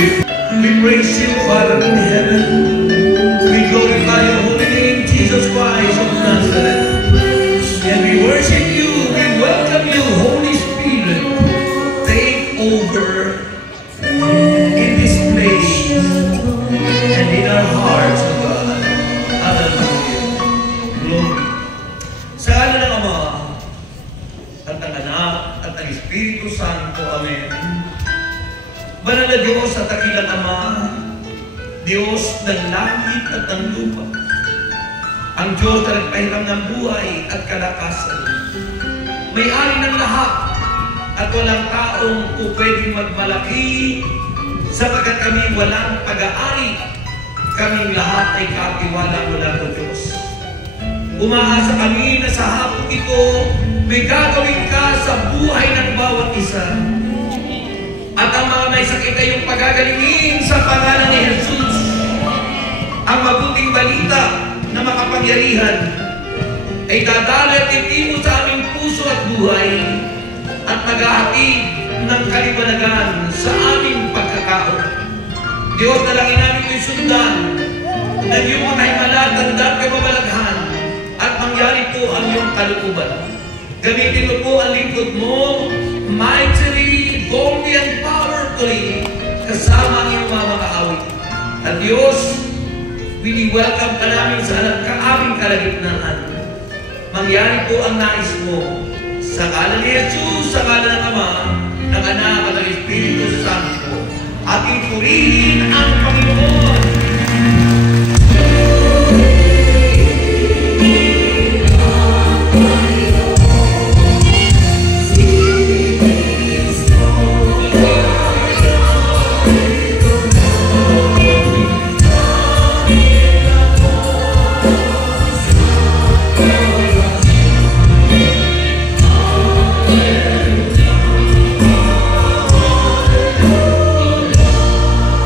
We praise you, Father in heaven. We glorify your holy name, Jesus Christ of Nazareth. And we worship you, we welcome you, Holy Spirit. Take over in this place and in our hearts, O God. Hallelujah. Glory. Sa ngalan ng Ama, at ang Anak, at ang Espiritu Santo. Amen. Banal na Diyos at dakilang Ama, Diyos ng langit at ng lupa, ang Diyos na nagpahiram ng buhay at kalakasan, may-ari ng lahat at walang taong pwedeng magmalaki sapagkat kami walang pag-aari, kaming lahat ay katiwala mula sa Diyos. Umaasa kami na sa hapon ito may gagawin ka sa buhay ng bawat isa. At ang mga may sakit ay yung pagagalingin sa pangalan ni Jesus. Ang mabuting balita na makapangyarihan ay dadala at itimo sa aming puso at buhay at naghahatid ng kaliwanagan sa aming pagkakaon. Diyos, dalangin namin ito'y sundan na iyong mga himala, tandaan kay mamalaghan at mangyari po ang iyong kalooban. Gamitin mo po ang lingkod mo mightily, boldly, and powerfully kasama ang iyong mga awit. At Diyos, welcome ka namin sa aming kalagitnaan. Mangyari po ang nais mo sa ngalan ni Jesus, sa ngalan ng Ama, ng Anak at ng Espiritu Santo. Ating purihin ang Panginoon.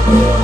Oh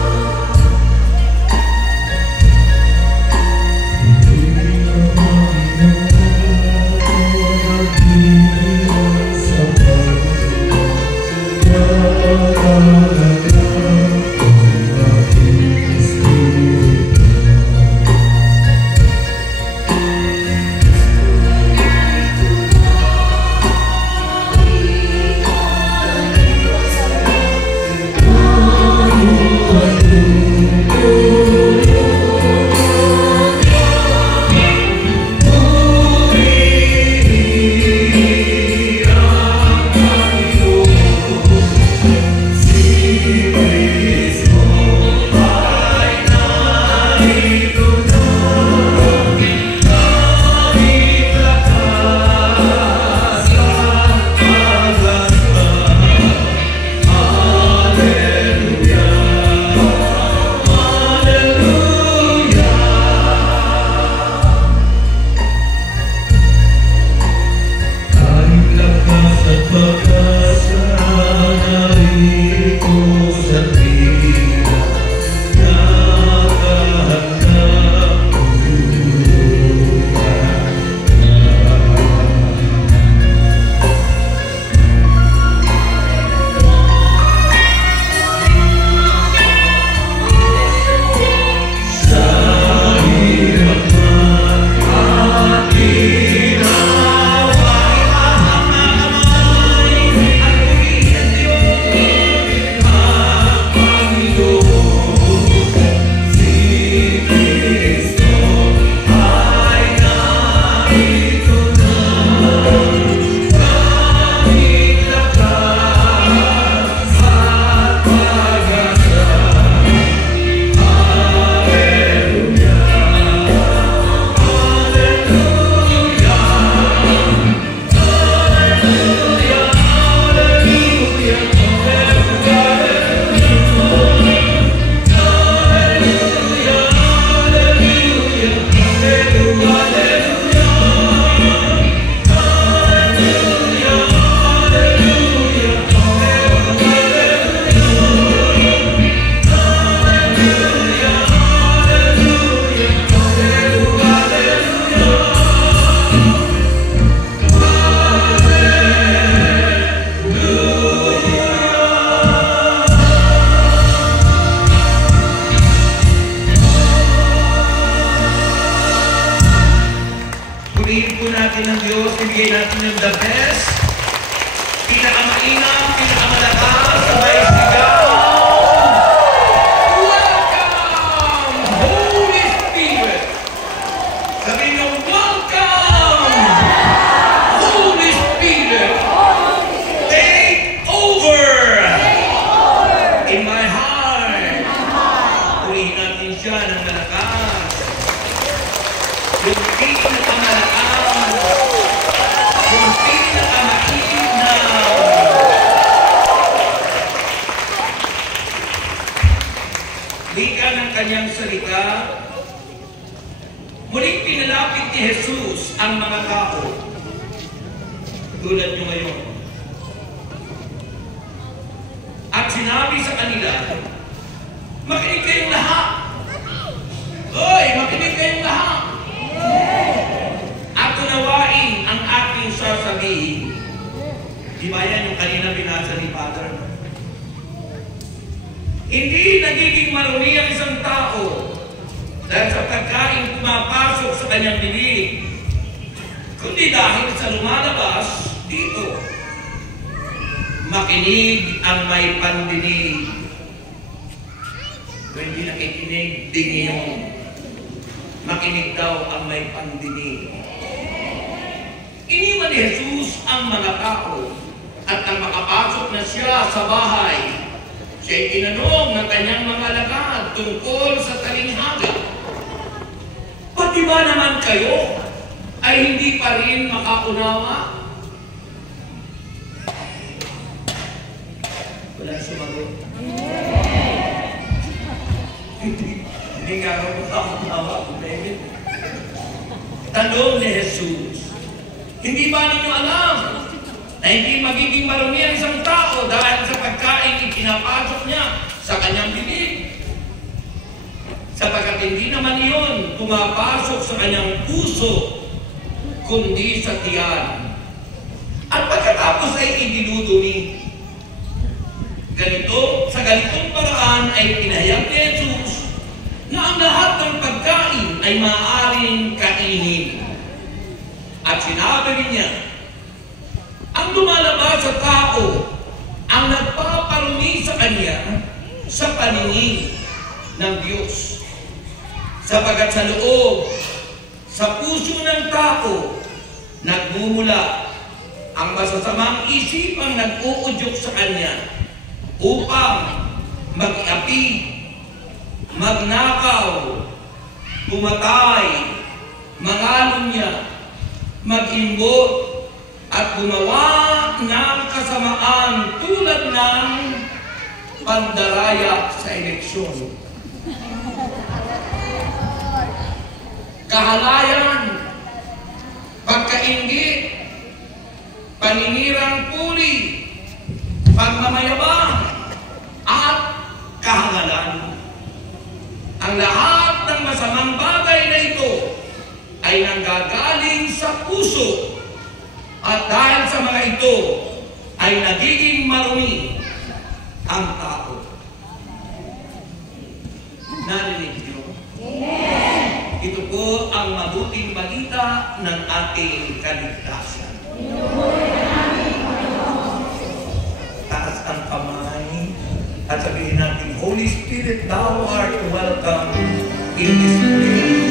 Ibigay natin yung the best, pinakamainam, pinakamalakas, sabay sigaw. Welcome, Holy Spirit! Sabihin nyo, welcome, Holy Spirit! Take over in my heart. Purihin natin siya ng malakas. Yung pinakamalakas. Yung pinakamainaw. Lika ng kanyang salita, muling pinalapit ni Jesus ang mga tao. Tulad nyo ngayon. At sinabi sa kanila, makinig kayong lahat. Hoy, makinig kayong lahat. At unawain ang aking sasabihin. Di ba yan yung kanina binasa ni Father? Hindi nagiging marumi ang isang tao dahil sa pagkain pumapasok sa kanyang bibig, kundi dahil sa lumalabas dito. Makinig ang may pandinig. Kung hindi nakikinig, dingin. Makinig daw ang may pandinig. Iniwan ni Jesus ang mga tao at nang makapasok na siya sa bahay, siya'y tinanong ng kanyang mga alagad tungkol sa talinghaga. Pati ba naman kayo ay hindi pa rin makaunawa? Wala sumagot. Hindi nga ako makaunawa. Tanong ni Jesus, hindi ba ninyo alam na hindi magiging marumi ang isang tao dahil sa pagkain ipinapasok niya sa kanyang bibig? Sapagkat hindi naman iyon pumapasok sa kanyang puso, kundi sa tiyan. At pagkatapos ay idinudumi. Ganito, sa ganitong paraan ay pinahayag ni Jesus na ang lahat ng pagkain ay maaaring kainin. At sinabi niya, ang lumalabas sa tao ang nagpaparumi sa kanya sa paningin ng Diyos. Sapagkat sa loob, sa puso ng tao, nagmumula ang masasamang isipang nag-uudyok sa kanya upang mag-api, magnakaw, pumatay, mangalunya, mag-imbot, at gumawa ng kasamaan tulad ng pandaraya sa eleksyon. Kahalayan, pagkainggit, paninirang puri, pagmamayabang, at kahangalan. Ang lahat ng masamang bagay na ito ay nanggagaling sa puso, at dahil sa mga ito ay nagiging marumi ang tao. Narinig niyo? Amen. Ito po ang mabuting balita ng ating kaligtasan. Taas ang kamay at sabihin natin, Holy Spirit, Thou art welcome in this place.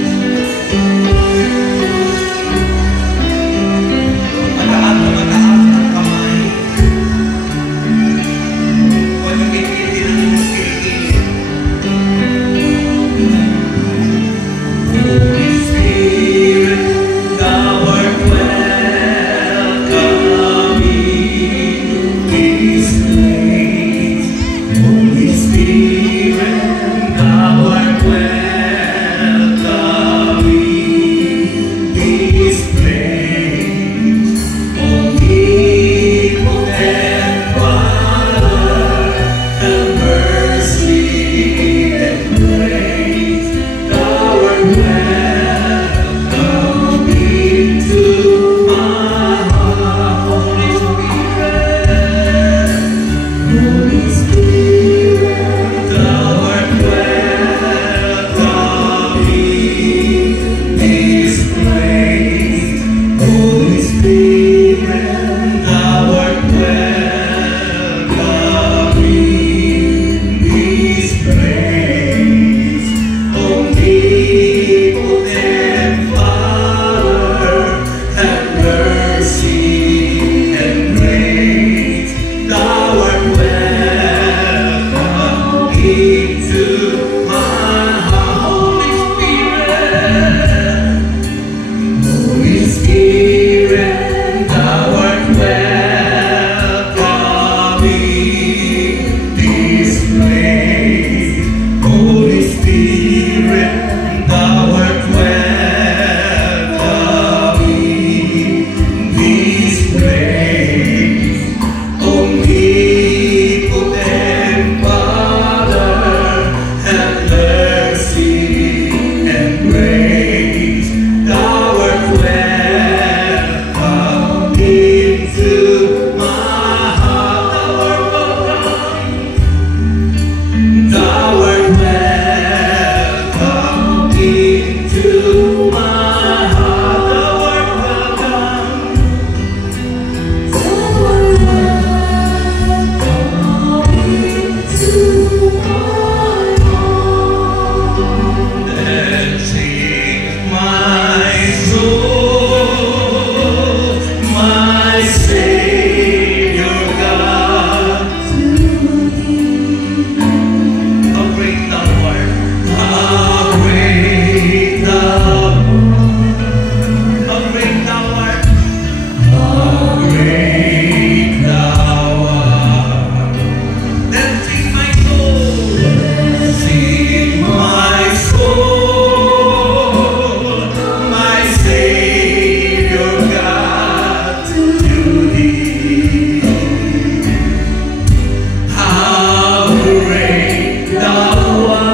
great thou art.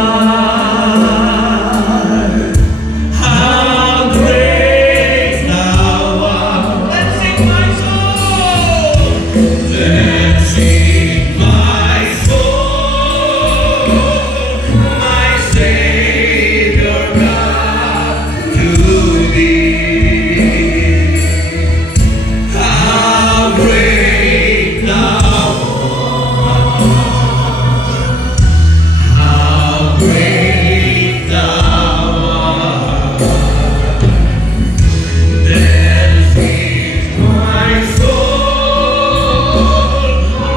How great thou art. Let's sing, my soul. Let's sing, my soul, my Savior God, to thee. How great thou art. How great thou art. Then sings my soul,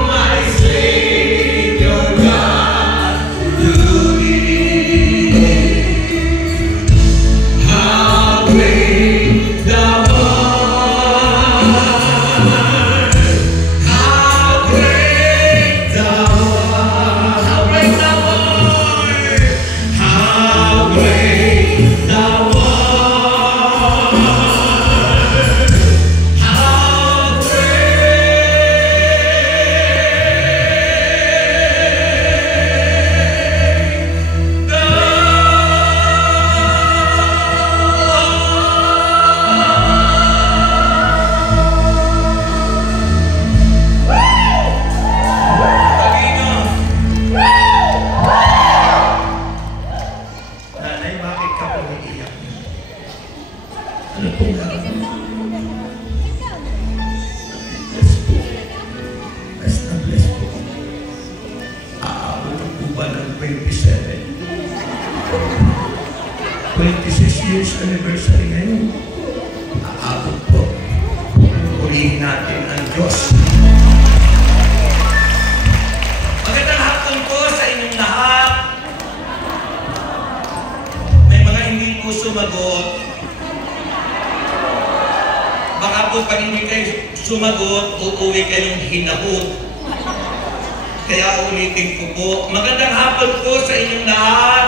my Savior God, to thee. How great thou art. How great thou art. How great thou art. How great thou art. How Nanay, bakit ka umiiyak? Ano po nga? Bless po. Bless na bless po. Aabot po ba ng 27? 26 years anniversary ngayon. Aabot po. Ulihin natin ang Diyos. Magandang hapon po sa inyong lahat. May mga hindi po sumagot. Baka po pag hindi kayo sumagot, uuwi kayong hinahod. Kaya ulitin ko po. Magandang hapon po sa inyong lahat.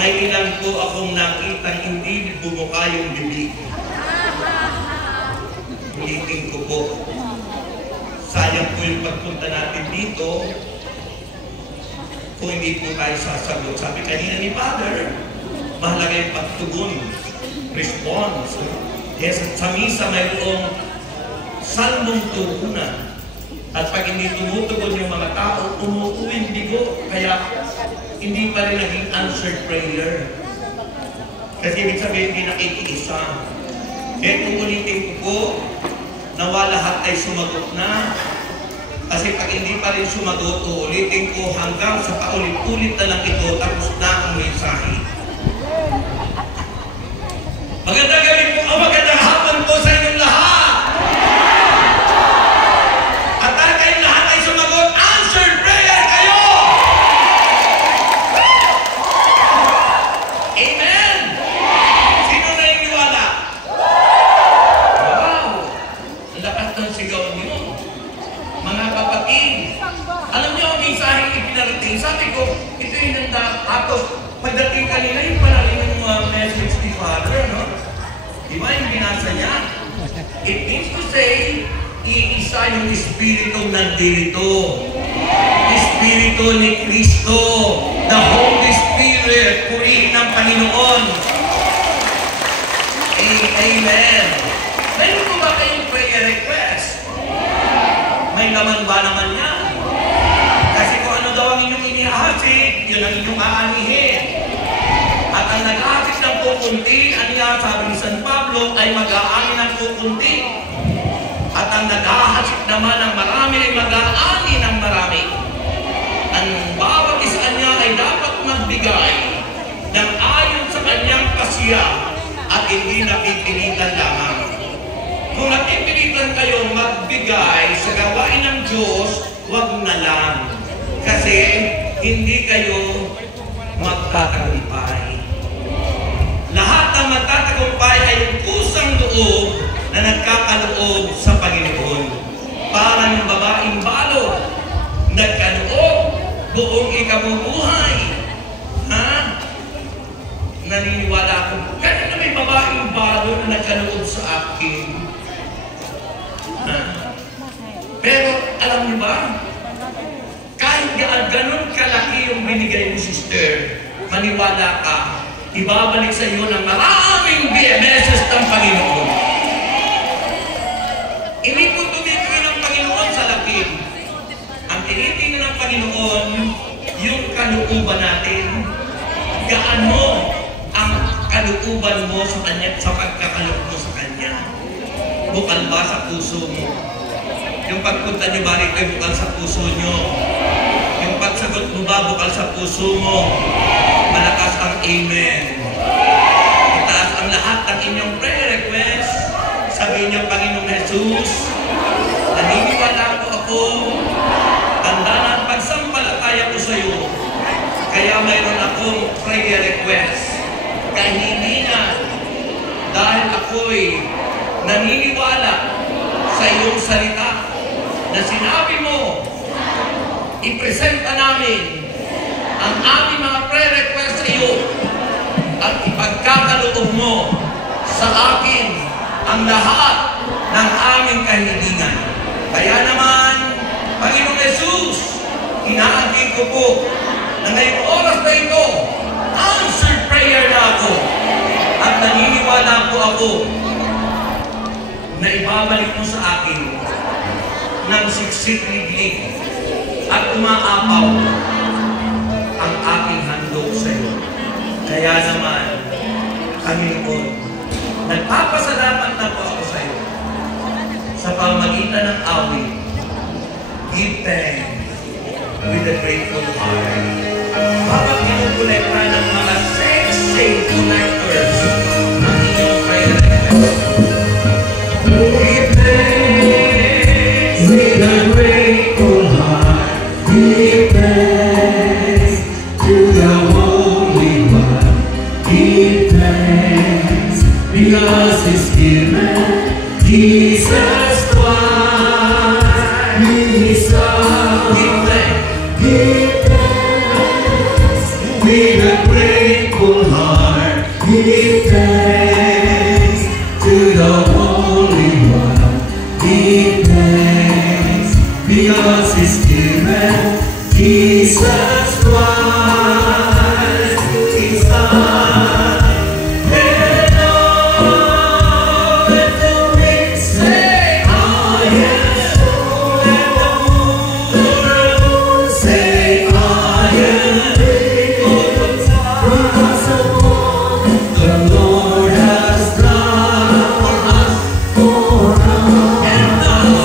May ilan po akong nakitang hindi bumuka yung bibig. Ulitin ko po. Sayang po yung pagpunta natin dito kung hindi po tayo sasagot. Sabi kanina ni Father, mahalaga yung pagtugon, response. Yes, sa misa mayroong salmong tugunan. At pag hindi tumutugon yung mga tao, umuuwing bigo. Kaya hindi pa rin naging answered prayer. Kasi ibig sabihin, hindi nakikiisa. Kaya kung ulitin ko po, nawa lahat ay sumagot na. Kasi pag hindi pa rin sumagot, ulitin ko hanggang sa paulit-ulit na lang ito, tapos na ang mensahe. Magandang gabi po, magandang hapon po sa inyong lahat. At dahil kayong lahat ay sumagot, answered prayer kayo! Amen! Sino naniniwala? Wow! Ang lakas ng sigaw niyo. Mga kapatid, alam niyo ang mensaheng ipinarating. Sabi ko, ito yung nanda. Tapos, pagdating kanina, yung paraling ng message ni Father, no? Di ba yung binasa niya? It means to say, iisa yung Espiritu nandito. Espiritu ni Cristo. The Holy Spirit, purihin ng Panginoon. Amen. Mayroon ko ba kayong prayer request? May laman ba naman yan? Kasi kung ano daw ang inyong inihasik, yun ang inyong aanihin. At ang nag-ahasik ng kukunti, ano yan, sabi ni San Pablo, ay mag-aani ng kukunti. At ang nag-ahasik naman ng marami ay mag-aani ng marami. Ang bawat isa niya ay dapat magbigay ng ayon sa kanyang pasya at hindi napipilitan lamang. Kung napipilitan kayo magbigay sa gawain ng Diyos, huwag na lang. Kasi hindi kayo magtatagumpay. Lahat ng magtatagumpay ay yung kusang loob na nagkakaloob sa Panginoon. Parang yung babaeng balot, nagkaloob, buong ikabubuhay. Ha? Naniniwala ako, kaya na may babaeng balot na nagkaloob sa akin. Ha? Pero alam niyo ba, kahit ganun kalaki yung binigay mo, sister, maniwala ka, ibabalik sa iyo ng maraming beses ng Panginoon. Hindi po tumitingin ng Panginoon sa lapid. Ang tinitingnan ng Panginoon, yung kalooban natin. Gaano ang kalooban mo sa Kanya, sa pagkakaloob mo sa Kanya? Bukal ba sa puso mo? Yung pagpunta niyo ba rito ay bukal sa puso niyo? Yung pagsagot mo ba bukal sa puso mo? Malakas ang amen. Itaas ang lahat ng inyong prayer request. Sabihin niyo, Panginoong Jesus, naniniwala po ako, tanda ng pagsampalataya ko sa iyo. Kaya mayroon akong prayer request. Kahilingan. Dahil ako'y naniniwala sa iyong salita na sinabi mo, ipresenta namin ang aming mga prayer request sa iyo at ipagkakaloob mo sa akin ang lahat ng aming kahilingan. Kaya naman, Panginoong Jesus, inaagin ko po na ngayong oras na ito, answered prayer na ako at naniniwala po ako na ibabalik mo sa akin ng siksik-liglig at umaapaw ang aking handog sa iyo. Kaya naman, Panginoon, nagpapasalamat na po ako sa iyo sa pamagitan ng awit. Give thanks with a grateful heart. Habang kinukulekta ng mga sexy connectors ang inyong prayer request. Give thanks with a grateful heart. Give thanks to the Holy One. Give thanks because He's given Jesus Christ. His Son. Give thanks. Give thanks with a grateful heart. Give thanks to the Holy One. Give thanks because He's given Jesus Christ, His Son. Hello, let the wind say, I am. Let the moon say, I am. Because of all the Lord has done for us, for us. And now,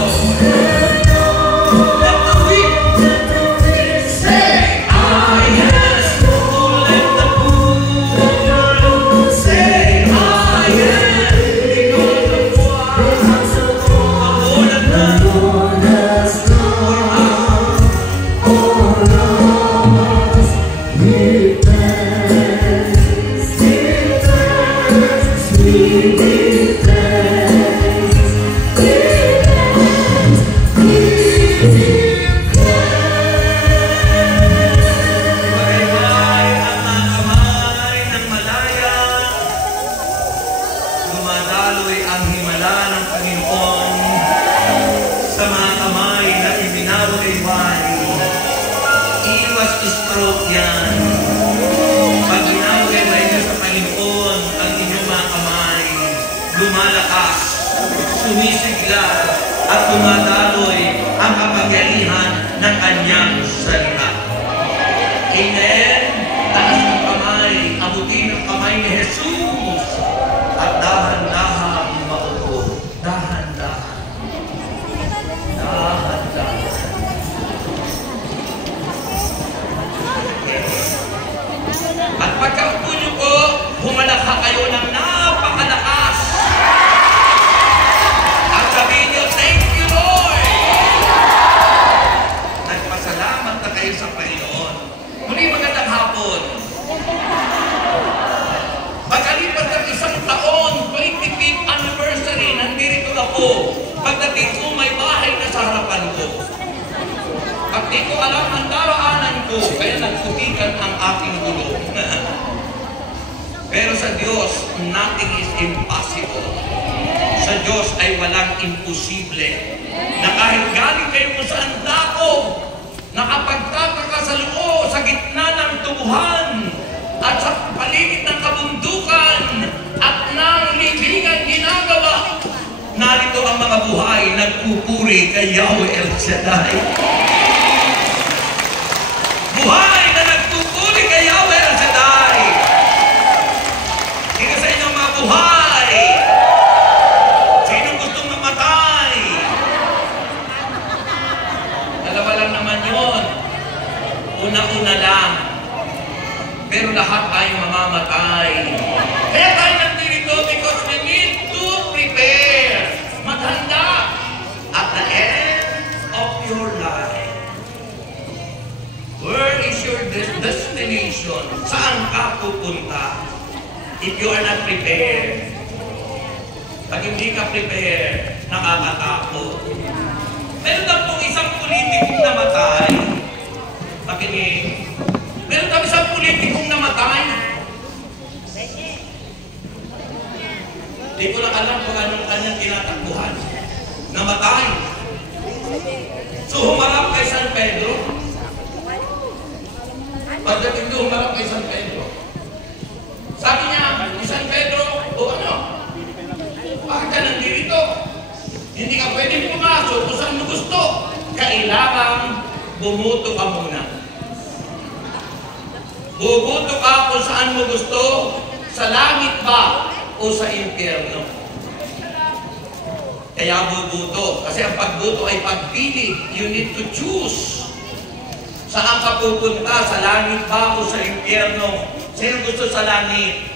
let the wind say, I am. Let the moon say, I am. Because of all the Lord has done for us. Give thanks, give thanks, we give thanks, give thanks, give thanks. Ibagay ang mga kamay ng malaya, dumadaloy ang himala ng Panginoon sa mga kamay na ibinaway-wari. Iwas stroke yan. Pag ginaway niyo sa Panginoon ang inyong mga kamay, lumalakas, sumisigla, at dumadaloy ang kapangyarihan ng kanyang salita. Amen. Taas ng kamay, abutin ang kamay ni Jesus, at dahan-dahan maupo. Dahan-dahan. Dahan-dahan. At pagkaupo niyo po, humalakha kayo ng napakalakas. At sabihin niyo, thank you, Lord. Nagpasalamat na kayo sa Panginoon. Muli magandang hapon. Magkalipas ng isang taon, 25th anniversary, nandito ako. Pagdating ko, may bahay na sa harapan ko. At di ko alam ang daraanan ko, kaya nagputikan ang aking gulo. Pero sa Diyos, nothing is impossible. Sa Diyos ay walang imposible. Na kahit galing kayo kung saan dako, nakapagtapos nagpupuri kay Yahweh El Shaddai. Buhay na nagpupuri kay Yahweh El Shaddai. Sino sa inyong mga buhay? Sino gustong mamatay? Dalawa lang naman yun. Una-una lang. Pero lahat tayo mamamatay. Kaya tayo nandito because we need to prepare. Maghanda at the end of your life. Where is your destination? Saan ka pupunta? If you are not prepared. Pag hindi ka prepared, nakakatakot. Meron lang pong isang politikong namatay. Pakinig. Meron kami isang politikong namatay. Hindi ko lang alam kung anong kanyang tinatakbuhan. Namatay. So humarap kay San Pedro. Pagdating doon, humarap kay San Pedro. Sabi niya, ni San Pedro, o ano? Bakit ka nandito? Hindi ka pwedeng pumasok kung saan mo gusto. Kailangan bumuto ka muna. Bubuto ka kung saan mo gusto. Sa langit ba o sa impyerno? Kaya bubuto. Kasi ang pagbuto ay pagpili. You need to choose. Saan ka pupunta? Sa langit ba o sa impyerno? Sino gusto sa langit?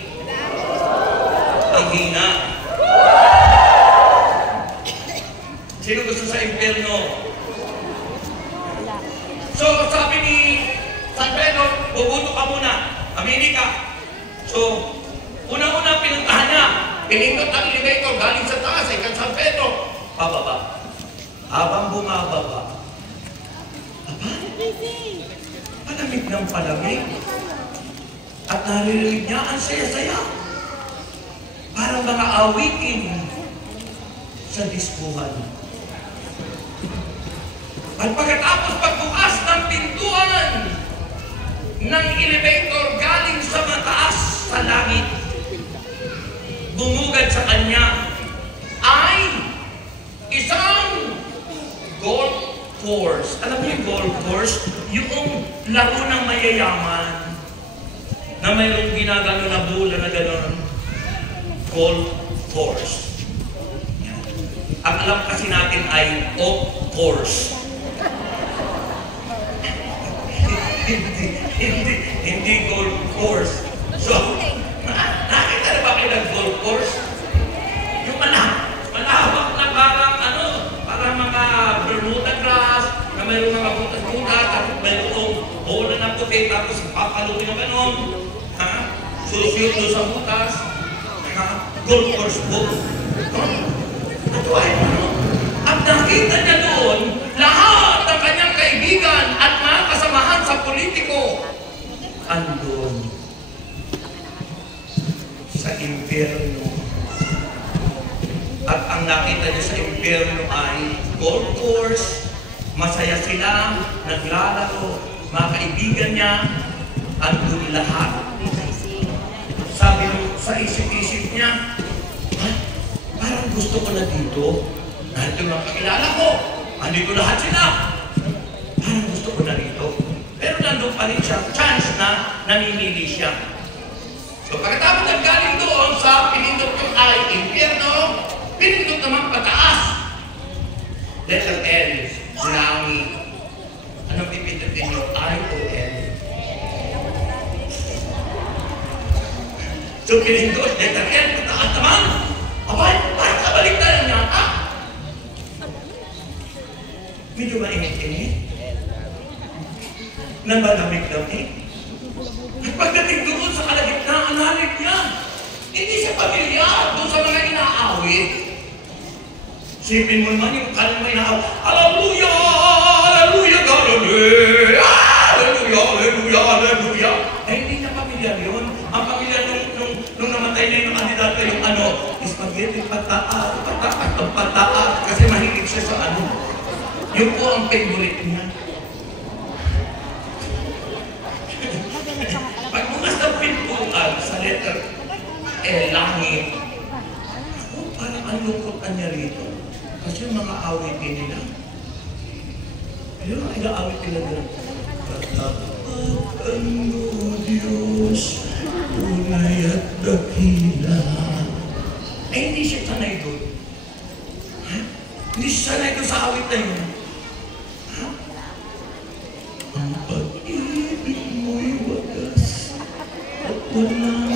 Ang hina. Sino gusto sa impyerno? So, sabi ni San Pedro, bubuto ka muna. Amini ka. So, una-una pinuntahan niya. Pinindot ang elevator galing sa taas ay kan San Pedro. Pababa. Habang bumababa. Aba? Palamig ng palamig. At naririnig niya ang saya-saya. Parang mga awitin sa diskuhan. At pagkatapos pagbukas ng pintuan ng elevator galing sa mataas sa langit, bumugad sa kanya ay isang golf course. Alam mo yung golf course? Yung laro ng mayayaman na mayroong ginagano na bola na gano'n. Golf course. Ang alam kasi natin ay off course. hindi golf course. So, nakita na ba kayo ng golf course? Yung malawak na parang mga Bermuda grass, na mayroong mga butas-butas, tapos mayroong bola ng puti, tapos papaluin na gano'n. Susyot doon sa butas. Golf course po. At nakita niya doon, lahat ng kanyang kaibigan at mga kasamahan sa politiko andun sa impyerno. At ang nakita niya sa impyerno ay golf course, masaya sila, naglalaro, mga kaibigan niya, andun lahat. Sabi mo, sa isip-isip niya, parang gusto ko na dito. Dahil ito mga kakilala ko. Andito lahat sila. Parang gusto ko na dito. Pero nandun pa rin siya. Chance na namimili siya. So pagkatapos naggaling doon sa pinindot yung ay impyerno, pinindot naman pataas. Letter L. Langit. Anong pipindutin nyo? I-O-L. So pinindot, letter L, pataas naman. Abay, bakit kabaligtaran niya? Medyo mainit-init. Namalamig-lamig. At pagdating doon sa kalagitnaan natin niya, hindi siya pamilyar doon sa mga inaawit. Sipin mo naman yung kalang may inaawit. Hallelujah! Hallelujah! Hallelujah! Hallelujah! Hallelujah! Hallelujah! Eh, hindi niya pamilyar yun. Ang pamilyar nung namatay na yung kandidato yung spaghetti pataas, pataas, kasi mahilig siya sa ano. Yun po ang favorite niya. Pag bukas ng pintuan sa letter langit, parang ang lungkot niya rito. Kasi yung mga awitin nila. Yung mga ina-awit nila nila. Katapakan mo, Diyos, tunay at dakila. Eh, hindi siya sanay doon. Ha? Hindi siya sanay doon sa awit na yun. Ha? Ang pag-ibig mo'y wagas at walang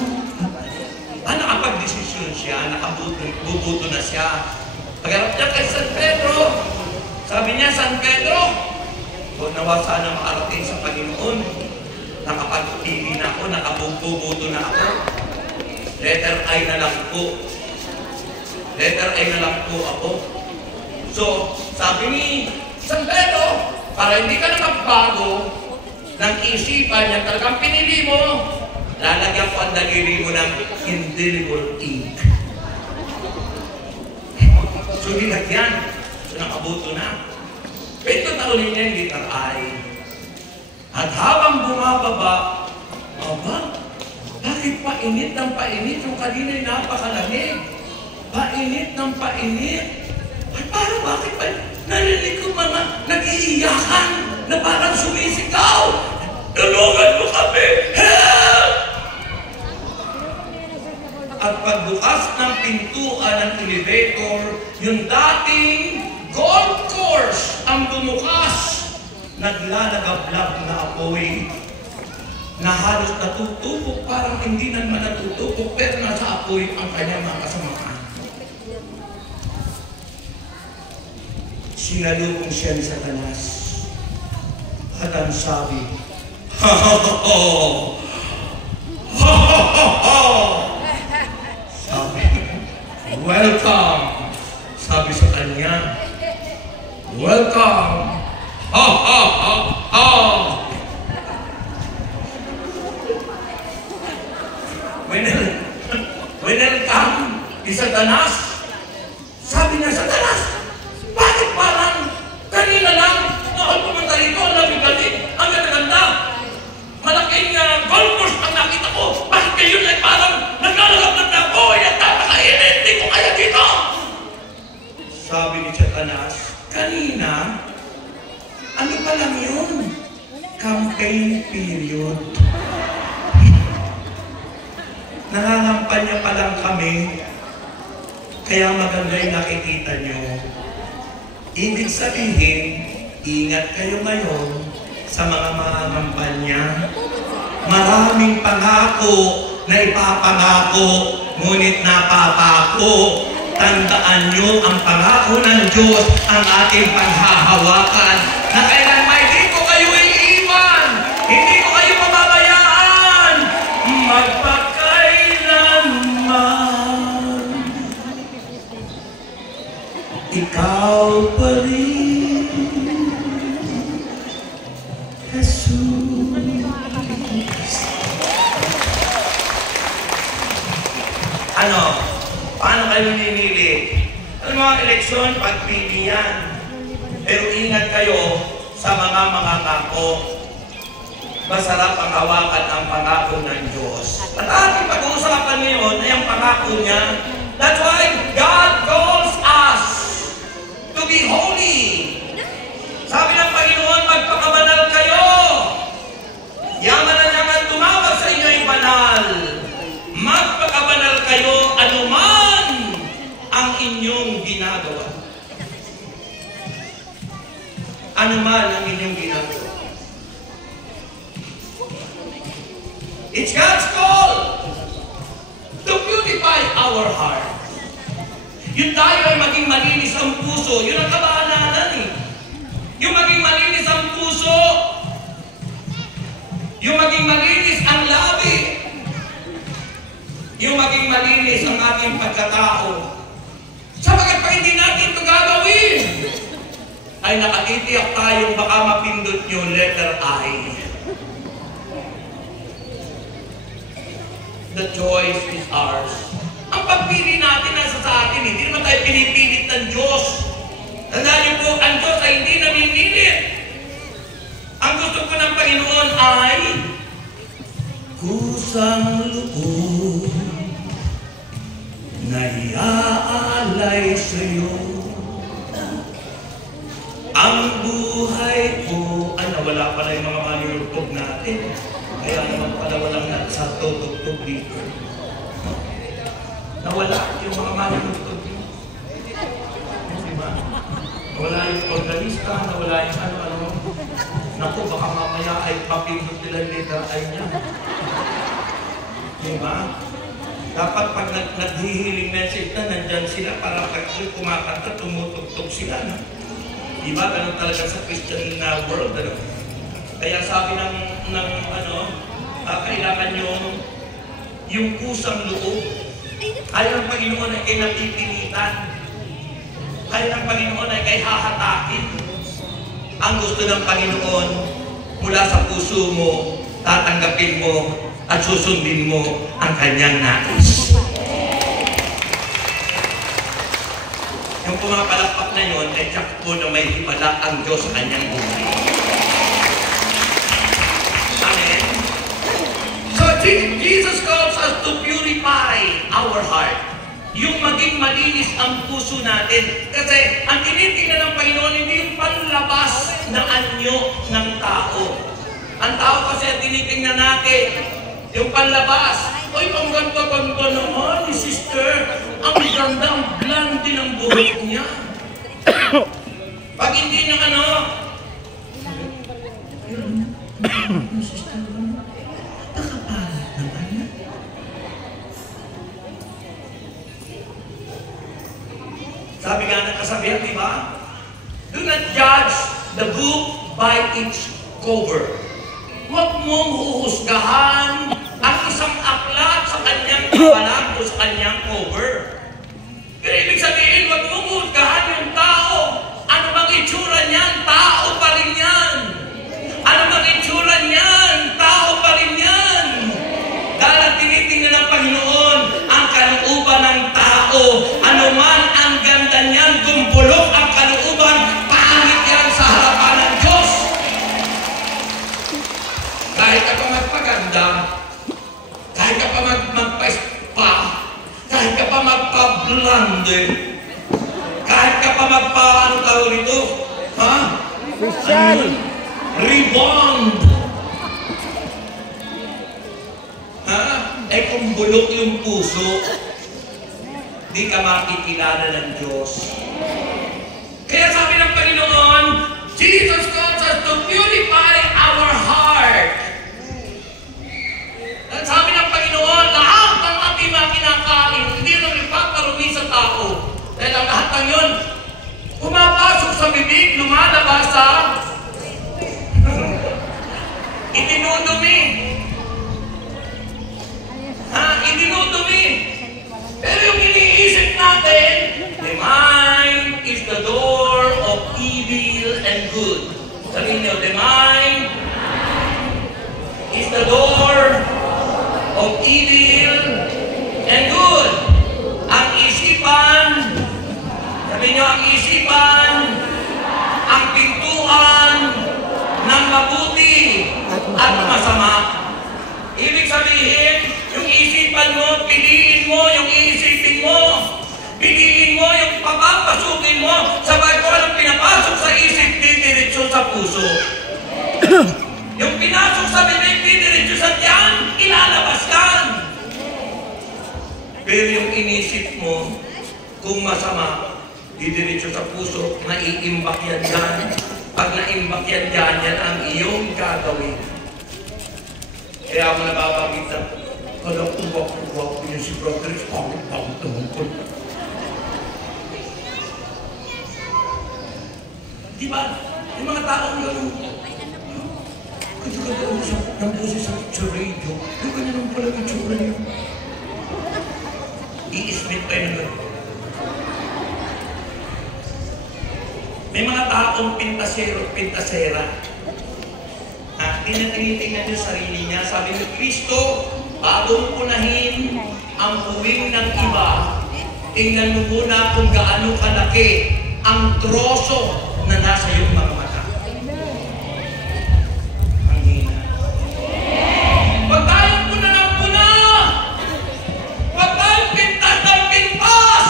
nakapag-desisyon siya, nakabubuto na siya. Pagharap niya kay San Pedro, sabi niya, San Pedro, huwag nawa sana makarating sa Panginoon. Nakapag-pili na ako, nakabubuto na ako. Letter I na lang po. Letter I na lang po ako. So, sabi ni San Pedro, para hindi ka na magbago ng isipan niya, talagang pinili mo, lalagyan ko ang daliri mo ng indelible ink. So, nilagyan. So, nakabuto na. Pito na ulit niya yung letter I. At habang bumababa, aba, bakit painit ng painit? Yung kanina yung napakalamig. Painit ng painit. At parang bakit pa? Narinig ko mga nag-iiyakan na parang sumisigaw. Tulungan mo kami! Help! At pagbukas ng pintuan ng elevator, yung dating golf course ang bumukas. Naglalagablab na apoy na halos natutupok, parang hindi naman natutupok, pero nasa apoy ang kanyang mga kasamaan. Sinalubong siya ni Satanas. At ang sabi, ha ha ha ha! Ha ha ha ha! Sabi, welcome! Sabi sa kanya, welcome! Ha ha ha ha! Welcome ni Satanas. Sabi niya, Satanas, bakit parang kanina lang na ako pumunta rito, ang lamig-lamig, ang ganda-ganda, malaking golf course ang nakita ko, bakit kayo ay parang naglalagap na ako, ay nagtatakainin, hindi ko kaya dito. Sabi ni Satanas, kanina, ano pa lang yun? Campaign period. Nangangampanya pa lang kami, kaya maganda yung nakikita nyo. Ibig sabihin, ingat kayo ngayon sa mga kampanya. Maraming pangako na ipapangako, ngunit napapako. Tandaan nyo, ang pangako ng Diyos ang ating panghahawakan, na kailanman hindi ko kayo iiwan, hindi ko kayo mababayaan, magpakailanman. Ikaw pa rin, Jesus. Ano? Paano kayo ninili? Ang mga eleksyon, pagpili yan. Pero ingat kayo sa mga mangangako. Masarap ang hawakan ang pangako ng Diyos. At ating pag-uusapan ngayon ay ang pangako niya. That's why God calls us to be holy. Sabi ng Panginoon, magpakabanal kayo. Yaman na yaman tumawag sa inyo ay banal. Magpakabanal kayo anuman ang inyong ginagawa. Anuman ang inyong ginagawa. It's God's call to purify our heart. Yung tayo ay maging malinis ang puso, yun ang kabanalan eh. Yung maging malinis ang puso, yung maging malinis ang labi, yung maging malinis ang ating pagkatao. Sapagat pa hindi natin ito gagawin, ay nakatitiyak tayong baka mapindot nyo letter I. The choice is ours. Ang pagpili natin nasa sa atin, hindi naman tayo pinipilit ng Diyos. Tandaan niyo po, ang Diyos ay hindi namimilit. Ang gusto ko ng Panginoon ay kusang loob na iaalay sa'yo. wala pala yung mga manunugtog natin. Kaya naman pala walang nagsatutugtog dito. Nawala yung mga manunugtog dito. Diba? Nawala yung organista, nawala yung ano-ano. Naku, baka mamaya ay papindot nila letra ay niya. Diba? Dapat pag naghihiling message na, nandyan sila para pag kumakanta, tumutugtog sila. No? Diba? Ganun talaga sa Christian world. Ano? Kaya sabi ng kailangan yung kusang loob. Kaya ng Panginoon ay kay napipilitan. Kaya ng Panginoon ay kay hahatakin. Ang gusto ng Panginoon mula sa puso mo, tatanggapin mo at susundin mo ang kanyang nais. Yung pumapalakpak na yun ay tsak po na may himala ang Diyos sa kanyang buhay. Amen? So Jesus calls us to purify our heart. Yung maging malinis ang puso natin. Kasi ang tinitingnan ng Panginoon hindi yung panlabas na anyo ng tao. Ang tao kasi ang tinitingnan natin, yung panlabas. Oy, ang ganda-ganda naman ni sister. Ang ganda, ang blondie ng buhok niya. Pag hindi nyo sister naman, nakapalit naman niya. Sabi nga ng kasabihan, di ba? Do not judge the book by its cover. Huwag mong huhusgahan ang isang aklat sa kanyang kapalan o sa kanyang cover. Pero ibig sabihin, huwag mong huhusgahan yung tao. Ano bang itsura niyan? Tao pa rin yan. Ano bang itsura niyan? Tao pa rin yan. Dahil ang tinitingnan ng Panginoon, ang kalooban ng tao. Ano man ang ganda niyan, gumpulok ang kalooban, pangit yan sa harapan ng Diyos. Kahit ka pa magpaganda, kahit ka pa magpa-spa, kahit ka pa magpa-blonde, kahit ka pa ano tawag nito? Ha? Facial! Rebond! Ha? Eh kung bulok yung puso, di ka makikilala ng Diyos. Kaya sabi ng Panginoon, Jesus calls us to purify our heart. At sabi ng Panginoon, lahat ng ating mga kinakain, hindi naman ipaparumi sa tao. Dahil ang lahat ng yun, pumapasok sa bibig, lumalabas sa itinudumi. Itinudumi. Pero yung iniisip natin, the mind is the door of evil and good. Sabihin niyo, the mind is the door of evil and good. Ang isipan, sabihin niyo, ang isipan, ang pintuan ng mabuti at masama. Ibig sabihin, yung isipan mo, piliin mo yung iisipin mo. Piliin mo yung papapasukin mo. Sabay ko anong pinapasok sa isip, didiretso sa puso. Yung pinasok sa bibig, didiretso sa tiyan, ilalabas yan. Pero yung inisip mo, kung masama, didiretso sa puso, maiimbak yan yan. Pag naimbak yan yan, yan ang iyong gagawin. Kaya mo nababanggit na, kalau uwak-uwak niya si brother, pangit-pangit tumungkol. Diba? Yung mga taong gano'n, kasi ng boses sa radio, yung kanya naman pala yung tsura niya. I-smith pa yun naman. May mga taong pintasero, pintasera. Tinitingnan niyo sarili niya. Sabi ni Kristo, bagong unahin ang buwing ng iba, tingnan mo muna kung gaano kalaki ang troso na nasa iyong mga mata. Ang hina. Huwag tayong puna ng puna! Huwag tayong pintas ng pintas!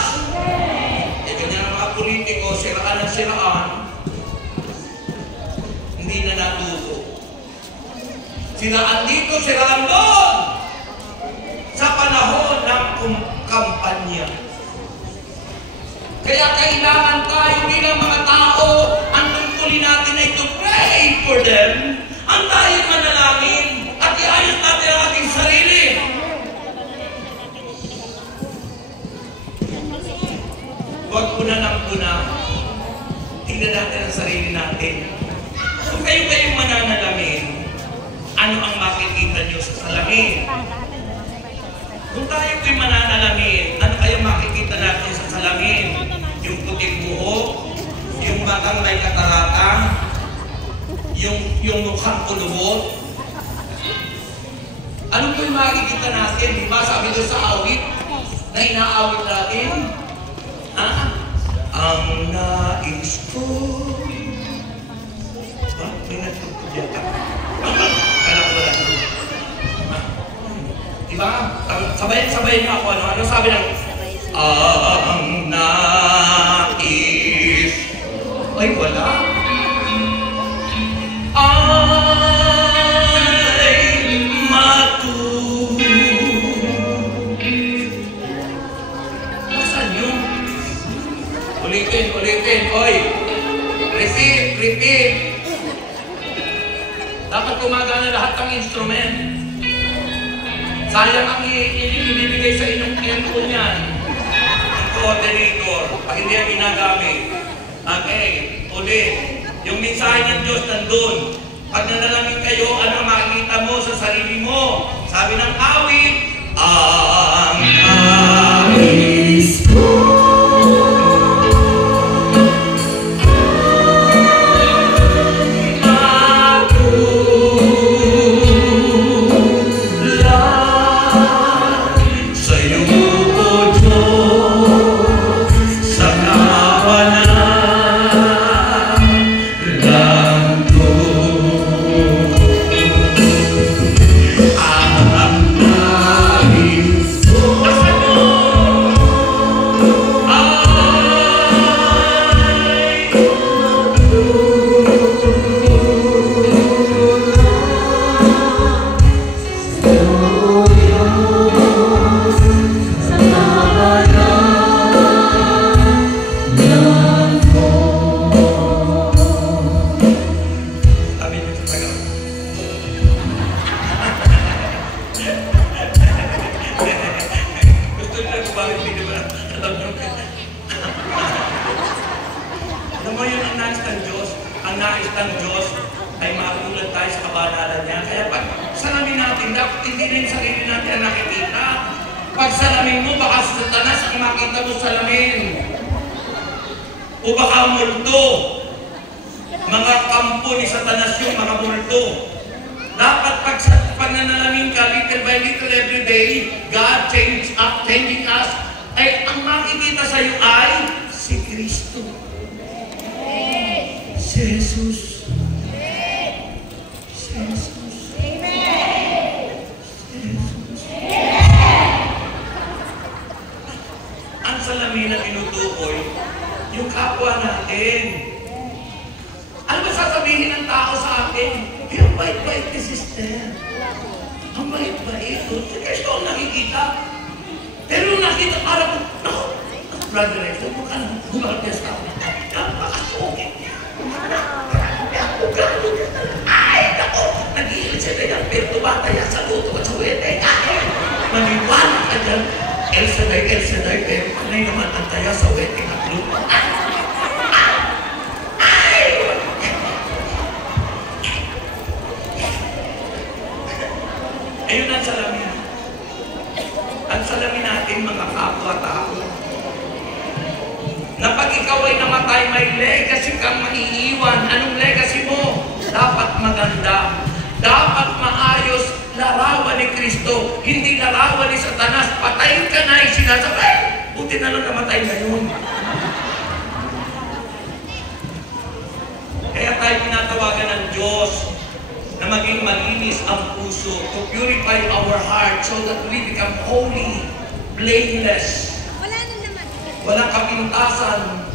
Eh, ganyan ang mga politiko, siraan ng siraan. Hindi na natuto. Siraan dito, siraan doon. Sa panahon ng kampanya. Kaya kailangan tayo bilang mga tao, ang tungkulin natin ay to pray for them. Ang tayo manalangin at iayos natin ang ating sarili. Huwag una. Tingnan natin ang sarili natin. Kung kayong mananalamin, ano ang makikita nyo sa salamin? Kung tayo ko'y mananalamin, ano kayong makikita natin sa salamin? Yung puting buhok, yung matang may katarata, yung mukhang kulubot. Ano po yung makikita natin? Di ba sabi doon sa awit na inaawit natin? Ha? Ang nais ko. Ba? May nagtutudya ka. Kala ko wala. Diba? Sabay niyo ako. Ano sabi lang? Ang nais. Ay, wala. Ay, matu. Nasaan yun? Ulitin. Oy. Repeat. Dapat gumagana lahat ng instrument. Sayang ang ibibigay sa inyong kliyento niyan. Ang coordinator, pag hindi ang ginagamit. Okay, ulit. Yung mensahe ng Diyos nandun. Pag nanalangin kayo, ano makikita mo sa sarili mo? Sabi ng awit, ang nais ko. O baka multo. Mga kampo ni Satanas yung mga multo. Dapat pag nanalamin ka little by little every day, God changing us, ay ang makikita sa iyo ay si Kristo. Si Jesus. Si Jesus. Ang salamin na tinutukoy, yung kapwa natin. Ano ba sasabihin ng tao sa akin? Yung bait-bait ni sister. Ang bait-bait. Si Kristo ang nakikita. Pero yung nakita para po, naku, brother Hector, huwag ka na gumagas ka. Napakasugit niya. Ay, naku, nag-iilit siya na yan. Pero tumataya sa luto at sa wete. Maniwala ka dyan. El Shaddai, pero panay naman ang taya sa wete at luto. Ayun ang salamin. Ang salamin natin, mga kapwa-tao. Na pag ikaw ay namatay, may legacy kang maiiwan. Anong legacy mo? Dapat maganda. Dapat maayos. Larawan ni Kristo. Hindi larawan ni Satanas. Patayin ka na, sinasabi. Buti na lang namatay na yun. Kaya tayo pinatawagan ng Diyos na maging malinis ang puso, to purify our heart so that we become holy, blameless. Walang kapintasan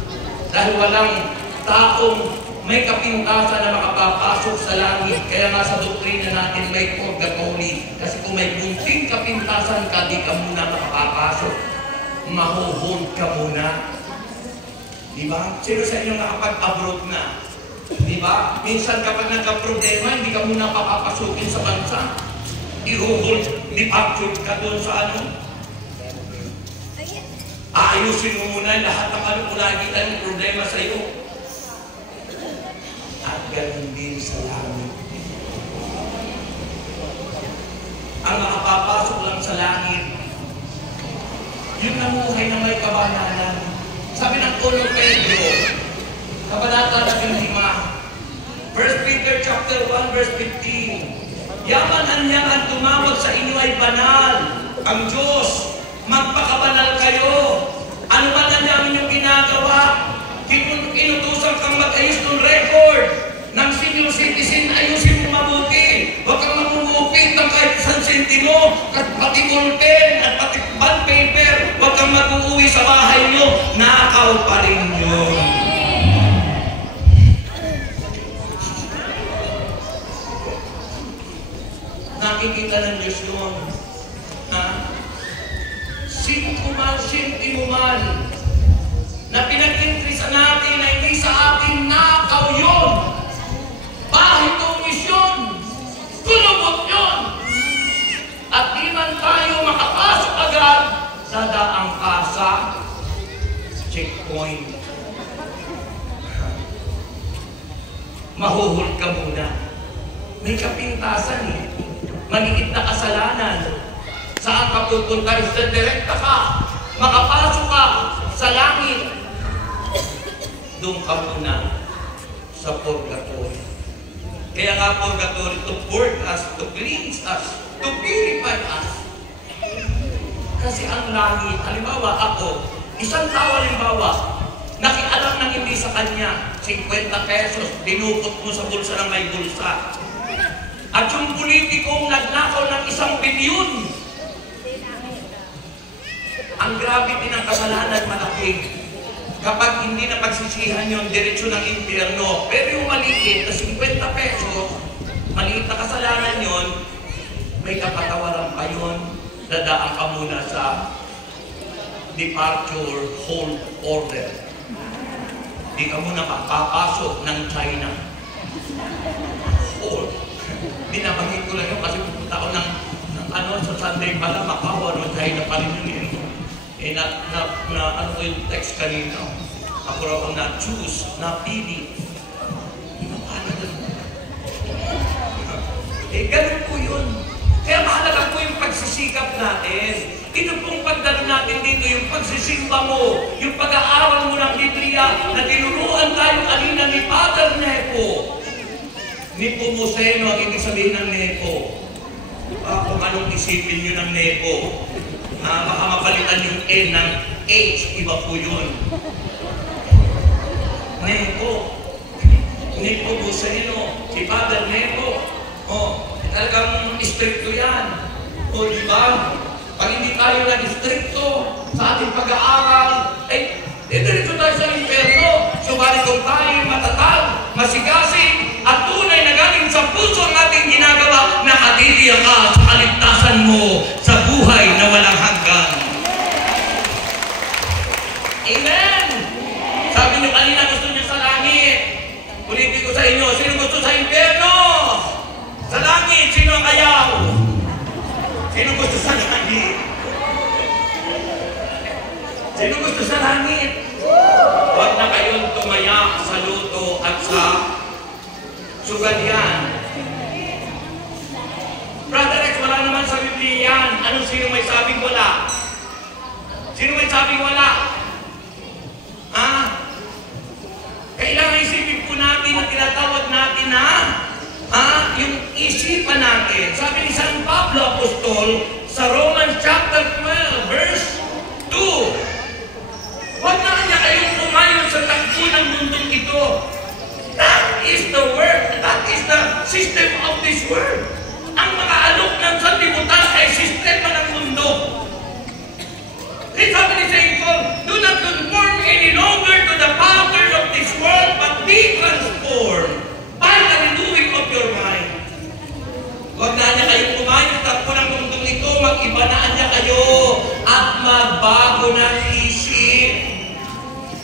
dahil walang taong may kapintasan na makapapasok sa langit. Kaya nga sa doktrina natin may purgatory. Kasi kung may bunting kapintasan ka, di ka muna makapapasok. Mahuhold ka muna. Diba? Sino sa inyo nakapag-abroad na? Diba? Minsan kapag nagka-problema, hindi ka muna papapasukin sa bansa. I-hold, departure ka doon sa ano? Aayusin mo muna lahat ng ano kung nakikita yung problema sa iyo. At ganun din sa langit. Ang makapapasok lang sa langit, yung namuhay na may kabanalan. Sabi ng Uno Pedro, Kabanata 15, 1 Peter chapter 1 verse 15, yamanan niya ang tumawag sa inyo ay banal, ang Diyos, magpakabanal kayo. Ano ba na namin yung ginagawa? Inutusan kang mag-ayos ng record ng senior citizen, ayusin mo mabuti. Huwag kang mamumupit ng kahit isang sentimo, at pati bulletin, at pati bond paper. Huwag kang mag-uuwi sa bahay nyo, nakaw pa rin yun. Nakikita ng Diyos yun. Ha? Sintimo man, na pinag-intrisa natin na hindi sa atin nakaw yun. Bahit o misyon, kulubot yun. At di man tayo makapasok agad sa daang kasa, checkpoint. Mahuhul ka muna. May kapintasan eh. Maliit na kasalanan. Saan ka pupunta? Sa direkta ka. Makapasok ka sa langit. Doon ka muna sa purgatory. Kaya nga purgatory, to purge us, to cleanse us, to purify us. Kasi ang langit, halimbawa ako, isang tao halimbawa, nakialam ng hindi sa kanya, 50 pesos, dinukot mo sa bulsa ng may bulsa. At yung politikong nagnakaw ng 1 bilyon, ang gravity ng kasalanan malaki. Kapag hindi na pagsisihan yun, diretsyo ng impyerno. Pero yung maliit na 50 pesos, maliit na kasalanan yun, may kapatawaran pa yun, dadaan ka muna sa departure hold order. Di ka muna papasok ng China. Hold. Dinabangin ko lang yun kasi pupunta ako ng ano, sa Sunday pala, Macau, ano, China pa rin yun. Ano ko yung text kanina. Ako raw ang na-choose, napili. Ganun po yun. Kaya mahalaga po yung pagsisikap natin. Ito pong pagdalo natin dito, yung pagsisimba mo, yung pag-aaral mo ng Biblia, na tinuruan tayo kanina ni Father Nepo. Nepomuceno ang ibig sabihin ng Nepo. Kung anong isipin nyo ng Nepo. Baka mapalitan yung N ng H, iba po yun. Nepo. Nepomuceno. Si Father Nepo. Talagang istrikto yan. Diba? Pag hindi tayo nag-istrikto sa ating pag-aaral, diretso tayo sa impyerno. Subalit kung tayo matatag, masigasig, at tunay na galing sa puso ang ating ginagawa, nakatitiyak ka sa kaligtasan mo sa buhay na walang hanggan. Amen! Sabi niyo kanina gusto niyo sa langit. Ulitin ko sa inyo, sino gusto sa impyerno? Sa langit, sino ang ayaw? Sino gusto sa langit? Sino gusto sa langit? Huwag na kayong tumaya sa luto at sa sugalian. Brother Rex, wala naman sa Biblia yan. Anong sino may sabing wala? Sino may sabing wala? Ha? Kailangan isipin po natin na tinatawag natin na yung isipan natin. Sabi ni San Pablo Apostol sa Romans chapter 12 verse 2, huwag na kanya kayong tumayon sa takbo ng mundong ito. That is the word. That is the system of this world. Ang mga alok ng sanlibutan ay sistema ng mundo. Sabi ni St. Paul, do not conform any longer to the pattern of this world, but be transformed ibanaan niya kayo at magbago ng isip.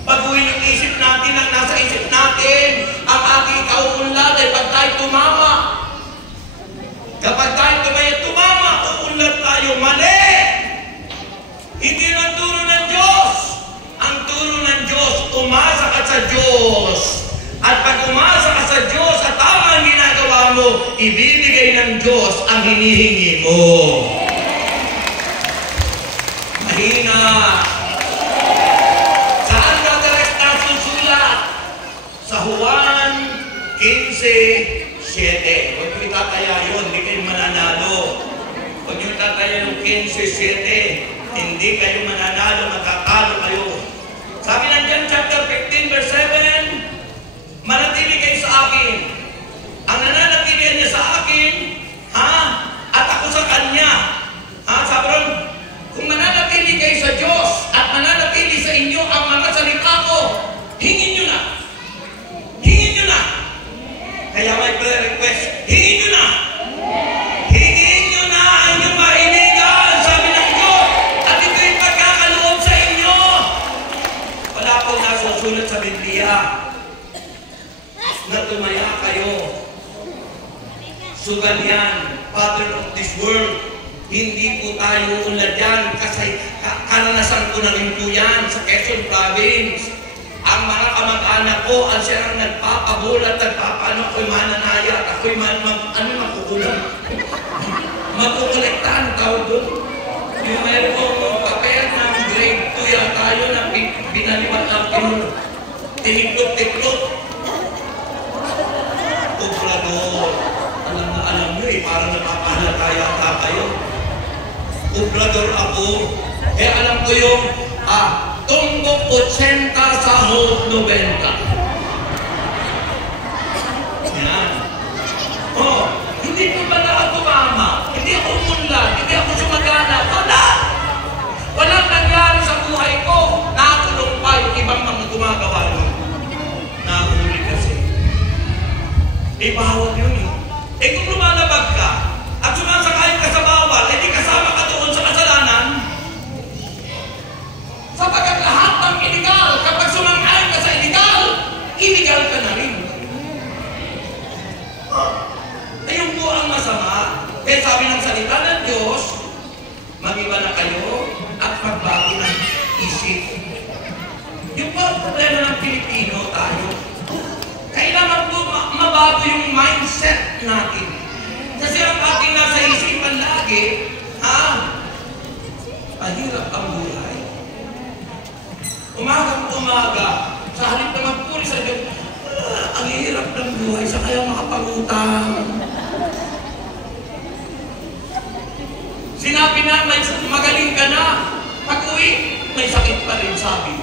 Baguhin yung isip natin ang nasa isip natin. Ang ating kauunlad ay pag tayo tumama. Kapag tayo tumama, uunlad tayo. Mali! Hindi ang turo ng Diyos. Ang turo ng Diyos, umasa ka sa Diyos. At pag umasa ka sa Diyos at tama ang ginagawa mo, ibibigay ng Diyos ang hinihingi mo. Mahina. Saan ka direct nasusulat? Sa Juan 15:7. Huwag nyo itataya yun, hindi kayo mananalo. Huwag nyo itataya yung 15:7. Hindi kayo mananalo, matatalo kayo. Sabi ng John chapter 15:7, manatili kayo sa akin. Ang nananatilihan niya sa akin, at ako sa kanya. Sabi ron, kung mananatili kayo sa Diyos at mananatili sa inyo ang mga salita ko, hingin nyo na. Hingin nyo na. Kaya may prayer request, hingin nyo na. Hingin nyo na ang inyong mainigan, sabi ng Diyos. At ito'y pagkakaloob sa inyo. Wala pong nasusulat sa Biblia na tumaya kayo. Sugal yan, father of this world. Hindi po tayo unlad yan kasi karanasan ko na rin po yan sa Quezon Province. Ang mga kamag-anak ko, ang siya ang nagpapabulat, nagpapano ko'y mananaya at ako'y makukulang. Makukolektahan tawag doon. Yung meron kong papel ng grade 2 yan tayo na binaliwan ng tiniklot-tiklot. Obrador. Alam nyo parang napapahalataya ka kayo. Obrador ako. Kaya alam ko yung tumbok 80 sahod 90. Yan. Hindi ko ba na ako mama? Hindi ako umunlad? Hindi ako sumagana? Wala! Walang nangyari sa buhay ko. Nakulong pa yung ibang mga gumagawa nun. Nahuli kasi. Bawal yun eh. Kung lumalabag ka at sumasakay ka sa bawal, hindi kasama ka doon sa kasalanan. Sapagkat lahat ng illegal, kapag sumangay ka sa illegal ka na rin. Ayun po ang masama. Kaya sabi ng salita ng Diyos, mag-iba na kayo at magbago ng isip. Yung po ang problema ng Pilipino tayo. Kailangan po mabago yung mindset natin. Kasi ang ating nasa isipan lagi, mahirap ang buhay. Umagang-umaga, sa halip na magpuri sa Diyos, ang hirap ng buhay, sa kaya makapangutang. Sinabi na, magaling ka na. Pag-uwi, may sakit pa rin, sabi.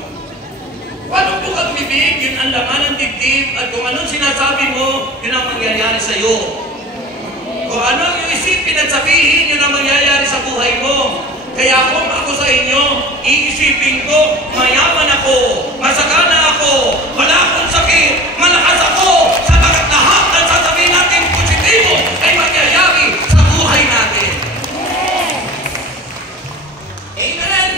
Paano po kang bibig? Yun ang laman ng dibdib. At kung anong sinasabi mo, yun ang mangyayari sa iyo. Kung anong yung isipin at sabihin, yun ang mangyayari sa buhay mo. Kaya kung ako sa inyo, iisipin ko, mayaman ako, masagana ako, wala akong sakit, malakas ako, sapagat lahat ng sasabihin natin positibo ay mangyayari sa buhay natin. Amen?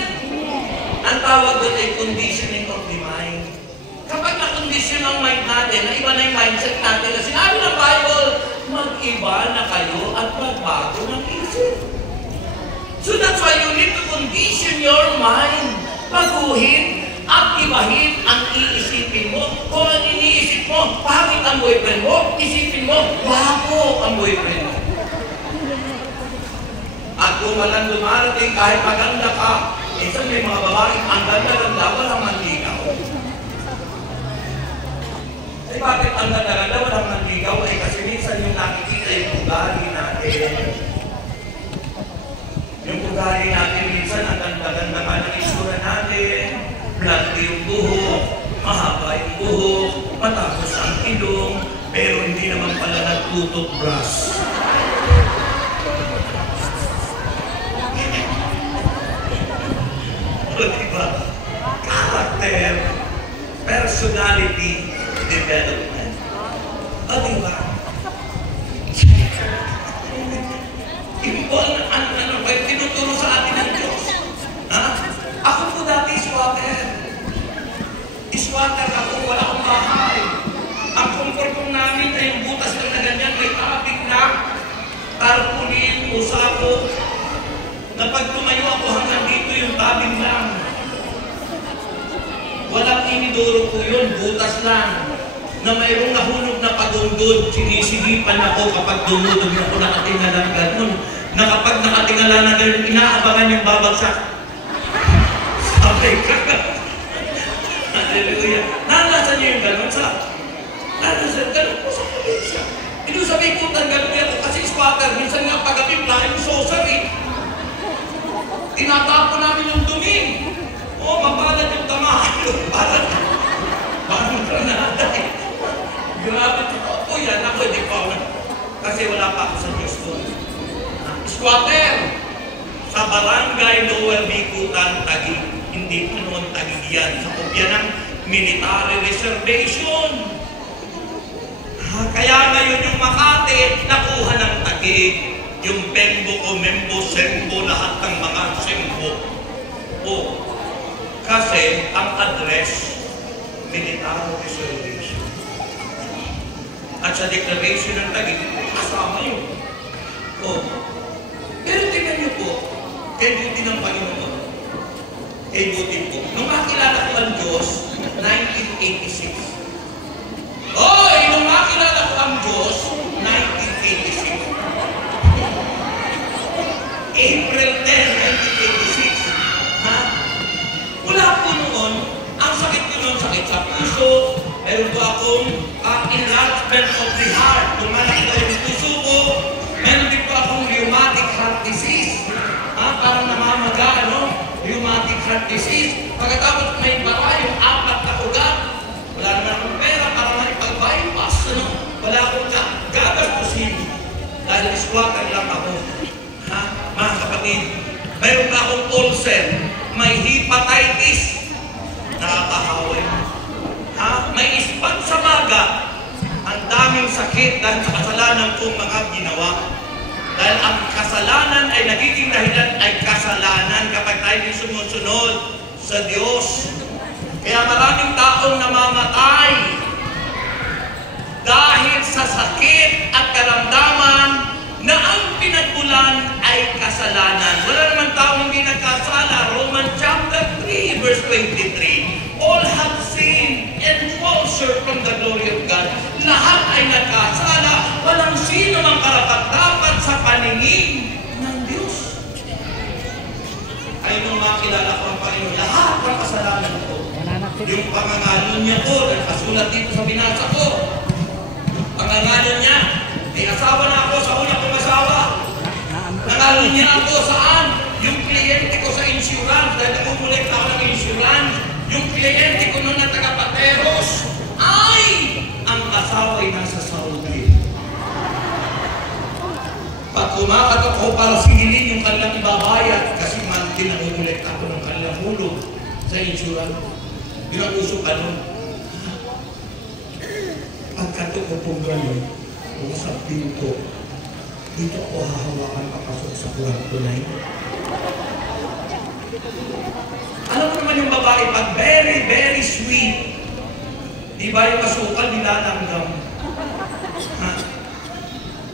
Ang tawag doon ay conditioning of the mind. Kapag na-condition ang mind natin, na iba na yung mindset natin, na sinabi ng Bible, mag-iba na kayo at magbago ng isip. So that's why you need to condition your mind. Baguhin at ibahin ang iisipin mo. Kung ang iniisip mo, pangit ang boyfriend mo, isipin mo, bago ang boyfriend mo. At kung walang dumarating, kahit maganda ka, minsan may mga babaeng ang ganda-ganda, walang manligaw. Eh bakit ang ganda-ganda, walang manligaw? Eh kasi minsan yung nakikita yung ugali natin. Yung ugali natin minsan, ang ganda-ganda ka ng isura natin, blonde yung buhok, mahaba yung buhok, matapos ang ilong, pero hindi naman pala nagtututbrush. Diba? Character, personality development. Diba? Tinuturo usa ko, na pag tumayo ako hanggang dito yung tabing lang. Walang iniduro ko yun, butas lang. Na mayroong nahulog na pagundod, sinisigipan ako kapag dumudog na ako nakatingala ng ganun. Na kapag nakatingala na ganun, inaabangan yung babagsak. Sabay ka. Hallelujah. Nalasan niyo yung ganun sa? Nalasan, ganun po sa probinsya. Ito sa Bikutan, ganun ako kasi squatter. Minsan nga pag-gabi, lahat yung saucer eh. Tinatapo namin yung dumi. O, mabalad yung tamaan. Parang granada eh. Grabe totoo po yan. Ako, hindi pa ako. Kasi wala pa ako sa Diyos ko. Squatter. Sa barangay Lower Bikutan, Taguig. Hindi po noon Taguig yan. Sa kopya ng military reservation. Kaya ngayon yung Makati, nakuha ng Taguig. Yung Pembo o Membo, Sembo, lahat ng mga Sembo. O, kasi ang address, military reservation. At sa declaration ng Taguig, kasama yun. O, pero tingnan niyo po, kay buti ng Panginoon. Kay buti po. Nung makilala ko ang Diyos, 1986. Nung makilala ko ang Diyos, 1986. April 10, 1986. Ha? Wala po noon, ang sakit ko noon, sakit sa puso, meron po akong enlargement of the heart. Tumanak ko yung puso ko, meron din po akong rheumatic heart disease. Parang namamaga, rheumatic heart disease. Pagkatapos may bara yung 4 na ugat. Wala naman akong pera para maipag-bypass. Wala akong gagastusin. Dahil squatter lang ako. Mga kapatid, mayroon pa akong ulcer. May hepatitis. Nakakahaway. May ispat sa baga. Ang daming sakit dahil sa kasalanan kong mga ginawa. Dahil ang kasalanan ay nagiging dahilan ay kasalanan kapag tayo din sumusunod sa Diyos. Kaya maraming taong namamatay dahil sa sakit at karamdaman na ang pinagmulan ay kasalanan. Wala naman taong hindi nagkasala. Romans chapter 3 verse 23. All have sinned and fall short from the glory of God. Lahat ay nagkasala. Walang sino mang karapat-dapat sa paningin ng Diyos. Ay nung makilala ko ang Panginoon, lahat ng kasalanan ko, yung pangangalan niya ko, nakasulat dito sa binasa ko. Pangangalan niya, may asawa na ako sa una kong asawa. Nangalan niya ako saan? Yung kliyente ko sa insurance, dahil nagumulit ako ng insurance. Yung kliyente ko noon na taga-Pateros, ay ang asawa ay nasa Saudi. Pag kumakat ako para singilin yung kanilang ibabayad, kasi mantin nagumulit ako ng kanilang hulog sa insurance. Yun ang uso ka nun. Pagkato ko pong gano'n, kung sa pinto, dito ako hahawakan papasok sa kwarto na yun. Alam mo naman yung babae, pag very, very sweet, di ba yung asukal nilalanggam?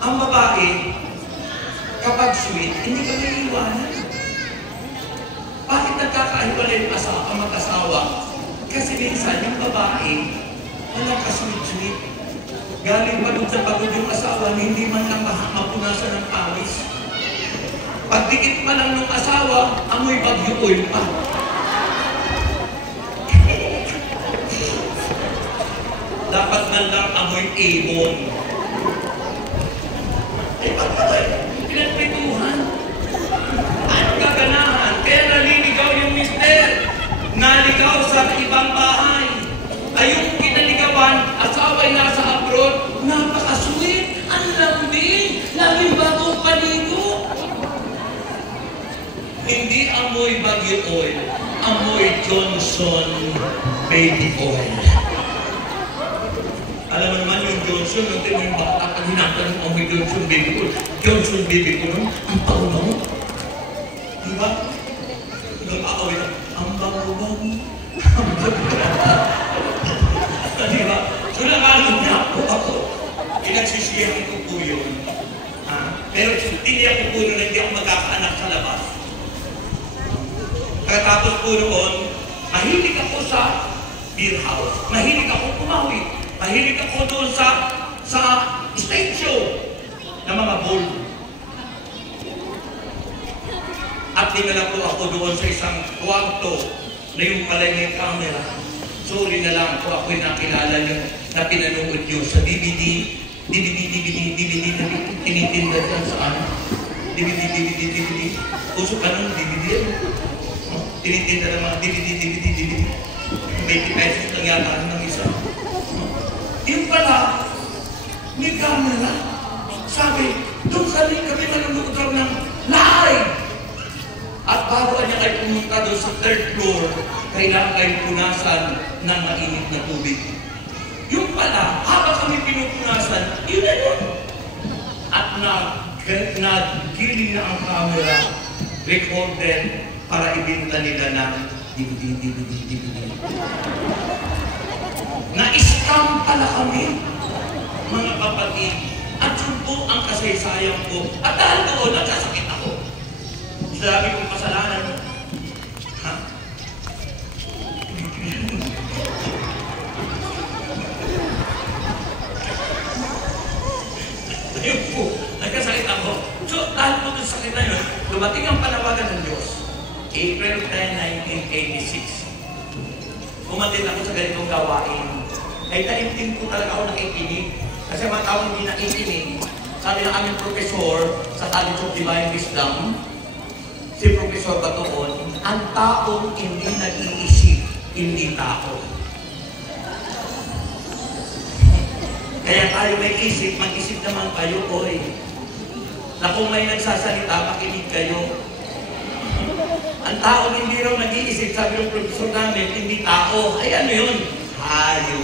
Ang babae, kapag sweet, hindi ka may iwanan. Bakit nagkakahiwalay ang mag-asawa? Kasi minsan yung babae, walang ka-sweet-sweet. Galing pagod sa pagod yung asawa, hindi man lang mapunasan ng pawis. Pagdikit pa lang ng asawa, amoy bagyo oil pa. Dapat man lang amoy ibon. Pagkatay, pinagprituhan. At gaganahan. Kaya naliligaw yung mister. Naligaw sa ibang bahay. Ay yung kinaligawan, asawa'y nasa abroad, napaka-sweet, ang lambing, labing bagong paligo. Hindi amoy Baguio oil, amoy Johnson baby oil. Alam mo naman yung Johnson, nung yung bata, pag hinatan ng amoy Johnson baby oil, Johnson baby oil, ang bango-bango. Diba? Nag-aaway na, ang bango-bango, ang bango-bango. Diba? So, nangalan niya ako. Pinagsisiyahan ko po yun. Pero hindi ako puno na hindi ako magkakaanak sa labas. Pagkatapos po noon, mahilig ako sa beer house. Mahilig ako kumawi. Mahilig ako doon sa stage show ng mga ball. At dinala po ako doon sa isang kwarto na yung pala may camera. Sorry na lang kung ako'y nakilala nyo na pinanood nyo sa DVD na tinitinda dyan sa ano. DVD. Uso ka nun, DVD yan. Tinitinda ng mga DVD. 20 pesos lang yata ng isa. Yung pala, may camera. Sabi, doon kami nanonood raw ng live. At bago niya kayo pumunta doon sa 3rd floor, kailangan kayo punasan ng mainit na tubig. Yung pala, habang kami pinupunasan, yun na yun. At naggiling na ang camera, recorded para ibinta nila ng DVD. Na-scam pala kami, mga kapatid. At yun po ang kasaysayan ko. At dahil doon, nagsasakit ako. Sabi kong kasalanan mo. Ha? Ayun po, nagkasakit ako. So, dahil po doon sakit na yun, dumating ang panawagan ng Diyos. April 10, 1986. Umatin ako sa ganitong gawain. Ay taimtim ko talaga ako nakikinig. Kasi mga tao hindi nakikinig. Sabi ng aming profesor sa College of Divine Wisdom, si Professor Batoon, ang taong hindi nag-iisip, hindi tao. Kaya tayo may isip, mag-isip naman kayo, oy. Na kung may nagsasalita, makinig kayo. Ang taong hindi raw nag-iisip, sabi ng professor namin, hindi tao. Ay ano yun? Hayo.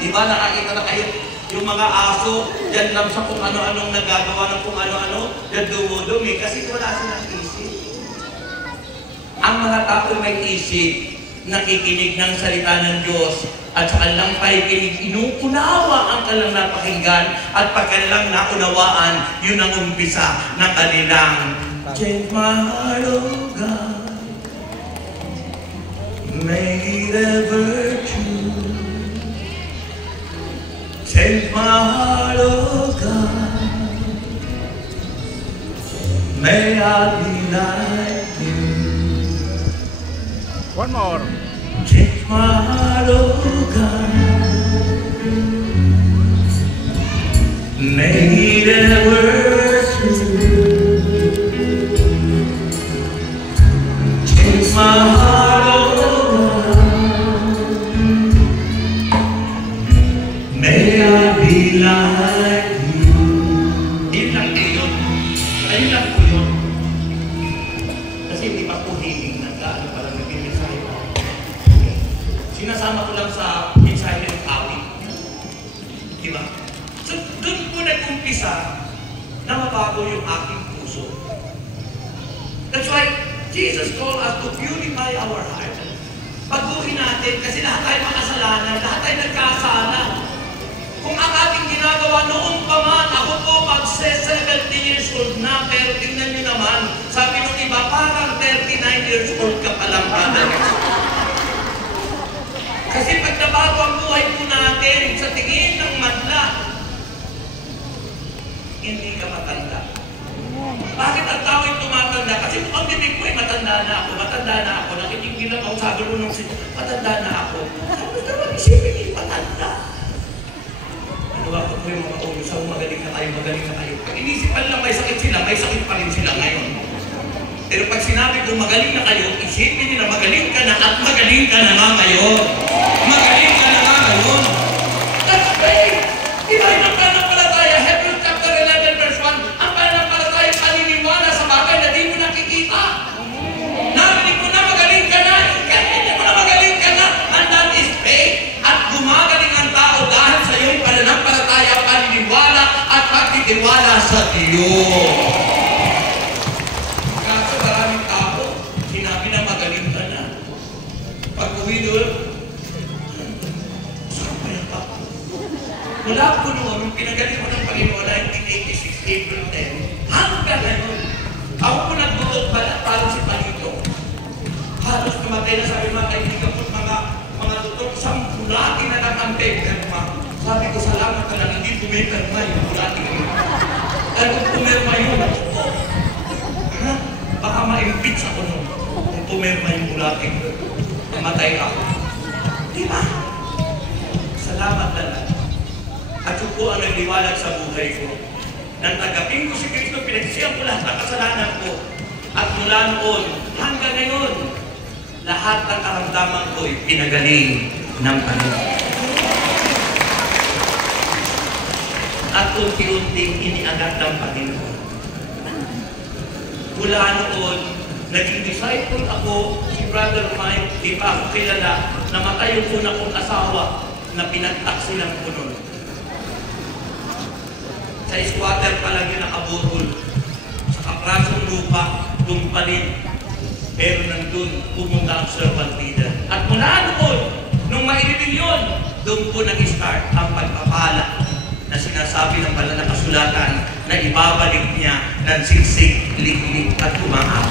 Diba nakakita na kayo? Yung mga aso, dyan lang sa kung ano-anong nagagawa ng kung ano-ano, dyan dumudumi kasi wala silang isip. Ang mga tao may isip, nakikinig ng salita ng Diyos, at sa kanilang pakikinig, inuunawa ang kanilang napakinggan, at pag kanilang naunawaan, yun ang umpisa na kanilang change my heart, oh God, make it ever true. Change my heart, oh God, may I be like you. One more. Change my heart, oh God, make it ever true. Change my heart, oh God, may I be like you. Yun lang yun. Ayun lang po yun. Kasi hindi pa po hiling na gaano parang nag-mensahe ko. Sinasama ko lang sa mensahe ng awit. Diba? So, doon po nag-umpisa na mabago yung aking puso. That's why Jesus called us to purify our heart. Baguhin natin kasi lahat tayo makasalanan, lahat tayo nagkasala. Kung ang ating ginagawa noong pa man, ako po mag-70 years old na, pero tingnan nyo naman, sabi nung iba, parang 39 years old ka pa lang, brother. Kasi pag nabago ang buhay po natin sa tingin ng madla, hindi ka matanda. Bakit ang tao ay tumatanda? Kasi ang bibig ko ay matanda na ako, nakikinig lang ako, sabi ko nung matanda na ako. Sabi ko naman isipin yung matanda. Ano ba po yung mga ulo sa magaling na kayo. Pag inisipan lang may sakit sila, may sakit pa rin sila ngayon. Pero pag sinabi ko magaling na kayo, isipin nila magaling ka na at magaling ka na nga ngayon. Magaling ka na nga ngayon. That's great! Diba yun ang pananampalataya? Hebrews chapter 11 verse 1, ang pananampalataya paniniwala sa bagay na di mo nakikita. Narinig mo na magaling ka na, hindi mo na magaling ka na, and that is faith. At gumagaling ang tao dahil sa iyong pananampalataya, paniniwala at pagtitiwala sa Diyos. Kaso maraming tao, sinabi na magaling ka na. Pag uwi doon, saan pa yung tao? Mula po noon, yung pinagaling ko ng Panginoon 1986, April 10, pumirma yung bulati. Kaya kung pumirma yun, ha? Baka ma-impeach ako nun. Kung pumirma yung bulati, mamatay ako. Di ba? Salamat na lang. At yun po ang nagdiwalag sa buhay ko. Nang tagapin ko si Kristo, pinagsiyang ko lahat ng kasalanan ko. At mula noon, hanggang ngayon, lahat ng karamdaman ko ay pinagaling ng Panginoon. At unti-unting iniagad ng Panginoon. Mula noon, naging disciple ako, si Brother Mike, di pa ako kilala, namatay yung una kong asawa na pinagtaksilan ko nun. Sa squatter pa lang yun nakaburol. Sa kaprasong lupa, tumpalit. Pero nandun, pumunta ang servant leader. At mula noon, nung maililing yun, doon po nag-start ang pagpapala na sinasabi ng banal na kasulatan na ibabalik niya ng siksik, liklik at umangaw.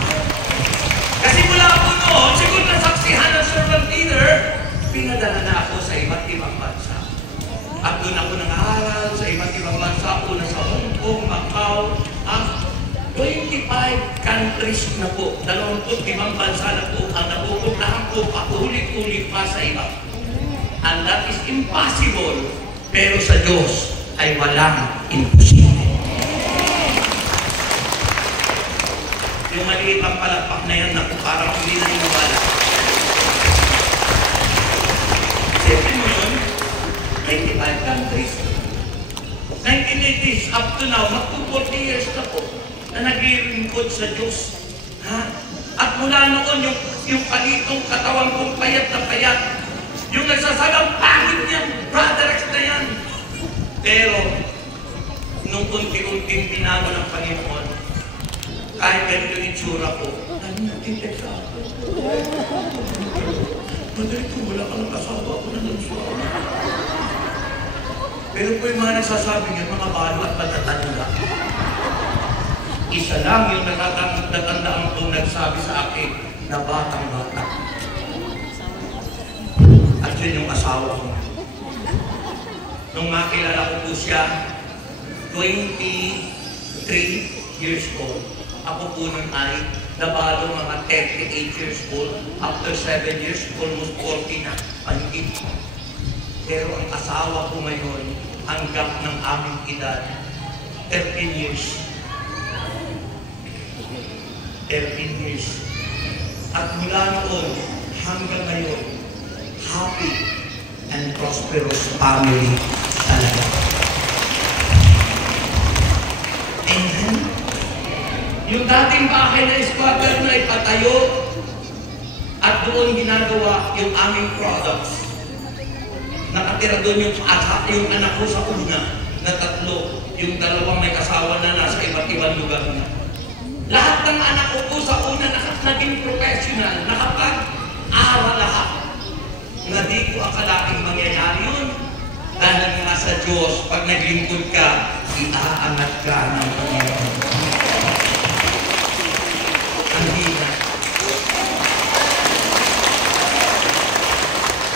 Kasi mula po noon, siguro nasaksihan ng servant leader, pinadala na ako sa iba't ibang bansa. At doon ako nang-aaral sa iba't ibang bansa, una sa Hong Kong, Macau, 25 countries na po, 25 bansa na po ang napupuntahan ko paulit-ulit pa sa iba. And that is impossible, pero sa Diyos ay walang imposible. Yung maliit ang palakpak na yan, naku, parang hindi na iniwala. Siyempre mo yun, 25 countries. 1980s, up to now, magpo 40 years na po na nag-iringkod sa Diyos. Ha? At mula noon, yung palitong katawan kong payat na payat, yung nagsasagang pangit niyan, Brother X na yan. Pero, nung unti-unting binago ng Panginoon, kahit ganito yung itsura ko, nagtitek sa ako. Madali ko, wala ka ng kasawa ako na nagsuwa. Pero po yung mga nagsasabi niya, mga balo at matatanda. Isa lang yung natatandaan kong nagsabi sa akin na batang-bata. At yun yung asawa ko. Nung makilala ko po siya, 23 years old. Ako po nun ay nabalo mga 38 years old. After 7 years, almost 40 na. Panigid. Pero ang asawa ko ngayon, hanggang ng aming edad, 13 years. 13 years. At mula noon hanggang ngayon, happy and prosperous family talaga. Amen. Yung dating bahay na squatter na ipatayo at doon ginagawa yung aming products. Nakatira doon yung anak ko sa una na 3, yung 2 may kasawa na nasa iba't ibang lugar na. Lahat ng anak ko po sa una naging professional, nakapag-aral lahat. Na di ko akalaing mangyayari yun. Dahil nga sa Diyos, pag naglingkod ka, iaangat ka ng Panginoon. Ang hina.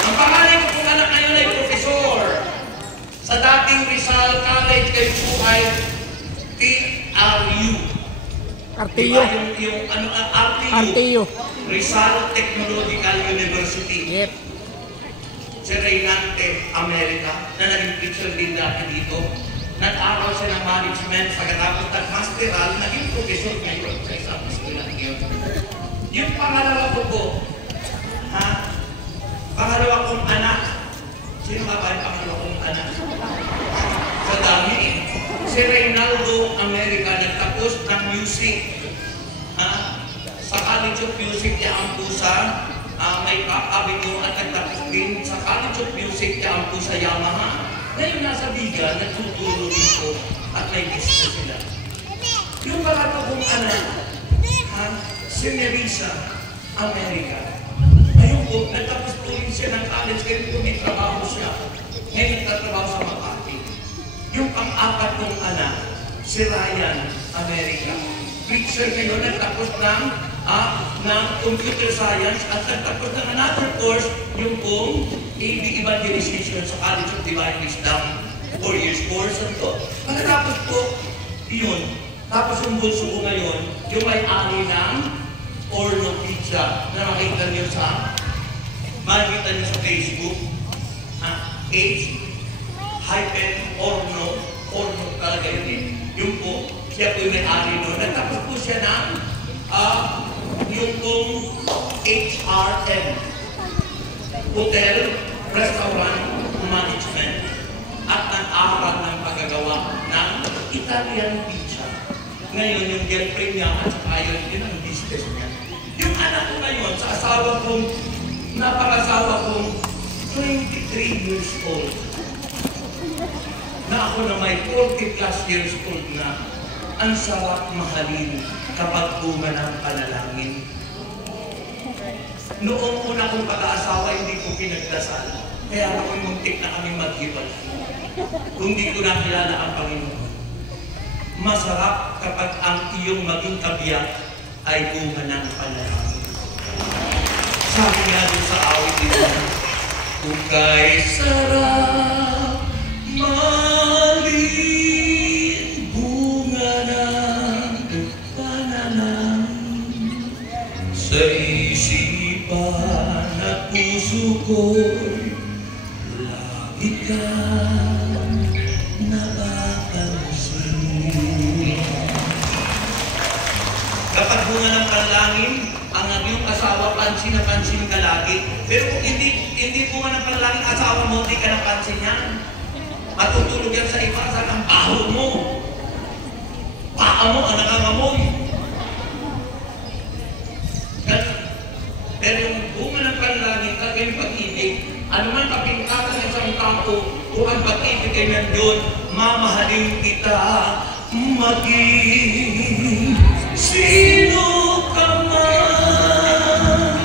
Ang pangalan ko pong anak ngayon ay profesor. Sa dating Rizal College, kayo po ay TRU. RTU. Yung RTU. Rizal Technological University. Yep. Si Reynante, Amerika, na naging teacher din dati dito. Nag-aral siya ng management, pagkatapos nag-masteral, naging professor ngayon sa isang eskwela ngayon. Yung pangalawa ko po, ha? Pangalawa kong anak. Sino ka ba yung pangalawa kong anak? Sa dami eh. Si Reynaldo, Amerika, nagtapos ng music. Sa College of Music, ang pusa, may kakabinyo at nagtapos din sa College of Music, ang pusa Yamaha. Ngayon nasa Biga, nagtuturo dito at may gusto sila. Yung pangatlo kong anak, si Nerissa, Amerika. Ngayon po, nagtapos po rin siya ng college, ngayon po may trabaho siya. Ngayon nagtatrabaho sa Makati. Yung pang-apat kong anak, si Ryan, Amerika. Preacher ngayon, nagtapos ng computer science at nagtapos ng another course, yung pong AV Evangelization sa College of Divine Wisdom. 4 years course, ano to. Pagkatapos po, yun. Tapos yung bunso ko ngayon, yung may-ari ng Orno Pizza na makita niyo sa Facebook, H-Orno, Orno talaga yun eh. Yung po, siya po yung may-ari nun. Nagtapos po siya ng yung pong HRM, Hotel, Restaurant, Management, at nag-aaral ng paggagawa ng Italian pizza. Ngayon, yung girlfriend niya at saka yun ang business niya. Yung anak ko ngayon, sa asawa kong, napakasawa kong 23 years old, na ako na may 40 plus years old na, ang sarap mahalin kapag bunga ng panalangin. Noong una kong pag-aasawa, hindi ko pinagdasal. Kaya ako'y muntik na kami maghiwalay. Kung di ko nakilala ang Panginoon. Masarap kapag ang iyong maging kabiyak ay bunga ng panalangin. Sabi nga doon sa awit dito, "Ukay sarap malin bunga ng panalangin sa isipan at puso ko'y lagi kang napapansin." Kapag bunga ng panalangin, ang iyong asawa, pansin na pansin ka lagi. Pero kung hindi bunga ng panalangin, asawa mo, hindi ka napansin yan. Matutulog yan sa iba, sa ang baho mo. Paa mo ang nangangamoy. Pero yung bunga ng panalangin, talaga yung pag-ibig, ano man kapintasan ng isang tao, kung ang pag-ibig ay nandiyon, mamahalin kita, maging sino ka man.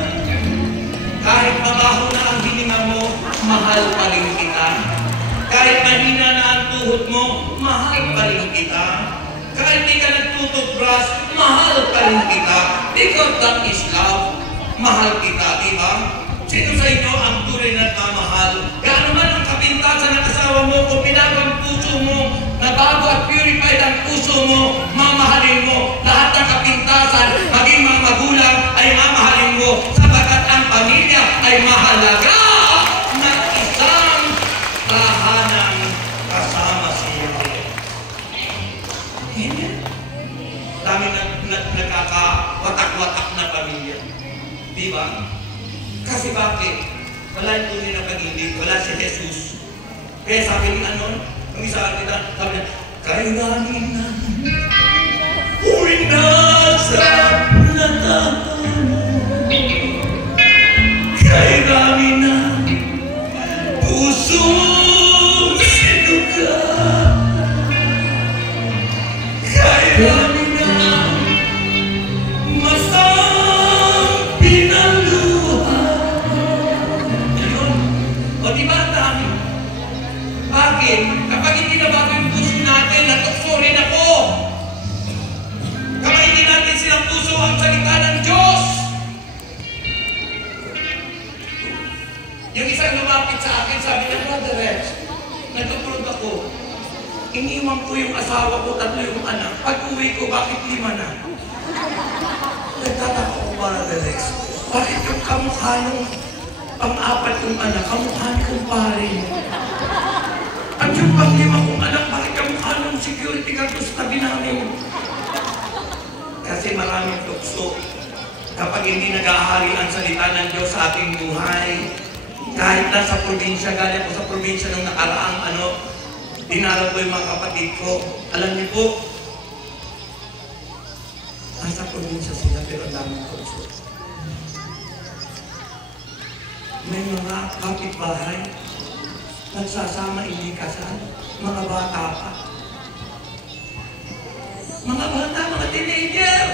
Kahit mabaho na ang hininga mo, mahal pa rin kita. Kahit mahina na ang tuhod mo, mahal pa rin kita. Kahit di ka nagtututbrush, mahal pa rin kita. Because that is love. Mahal kita, di ba? Sino sa inyo ang tunay na nagmamahal? Gaano man ang kapintasan ng asawa mo, kung pinago ang puso mo, nabago at purified ang puso mo, mamahalin mo. Lahat ng kapintasan, maging mga magulang, ay mamahalin mo. Sapagkat ang pamilya ay mahalaga na isang tahanan kasama siya. Amen. Dami nagkakawatak-watak na pamilya. Di ba? Kasi bakit? Wala yung tunay na pag-ibig, wala si Jesus. Kaya sabi ni Anon, yung isa kanila, sabi niya, "Kailangan na, uwi na sa natapanan. Kailangan na, pusong sinuka. Kailangan kapag hindi na bago yung puso natin, natukso rin ako. Kapag hindi natin silang puso ang salita ng Diyos. Yung isang lumapit sa akin, sabi niya, "Brother Rex, nagkaprod ako. Iniwan ko yung asawa ko, 3 yung anak. Pag-uwi ko, bakit 5 na?" Nagtataka ko, Brother Rex, bakit yung kamukha yung pang-4 kong anak, kamukha ni kumpare mo? At yung pang-5 kong anak, bakit kamukha ng security guard sa tabi namin? Kasi maraming tukso. Kapag hindi nag-ahari ang salita ng Diyos sa ating buhay, kahit nasa probinsya, galing ko sa probinsya nung nakaraang dinaraw ko yung mga kapatid ko. Alam niyo po, nasa probinsya sila pero ang daming tukso. May mga kapitbahay, nagsasama hindi kasal, mga bata pa. Mga bata, mga teenager.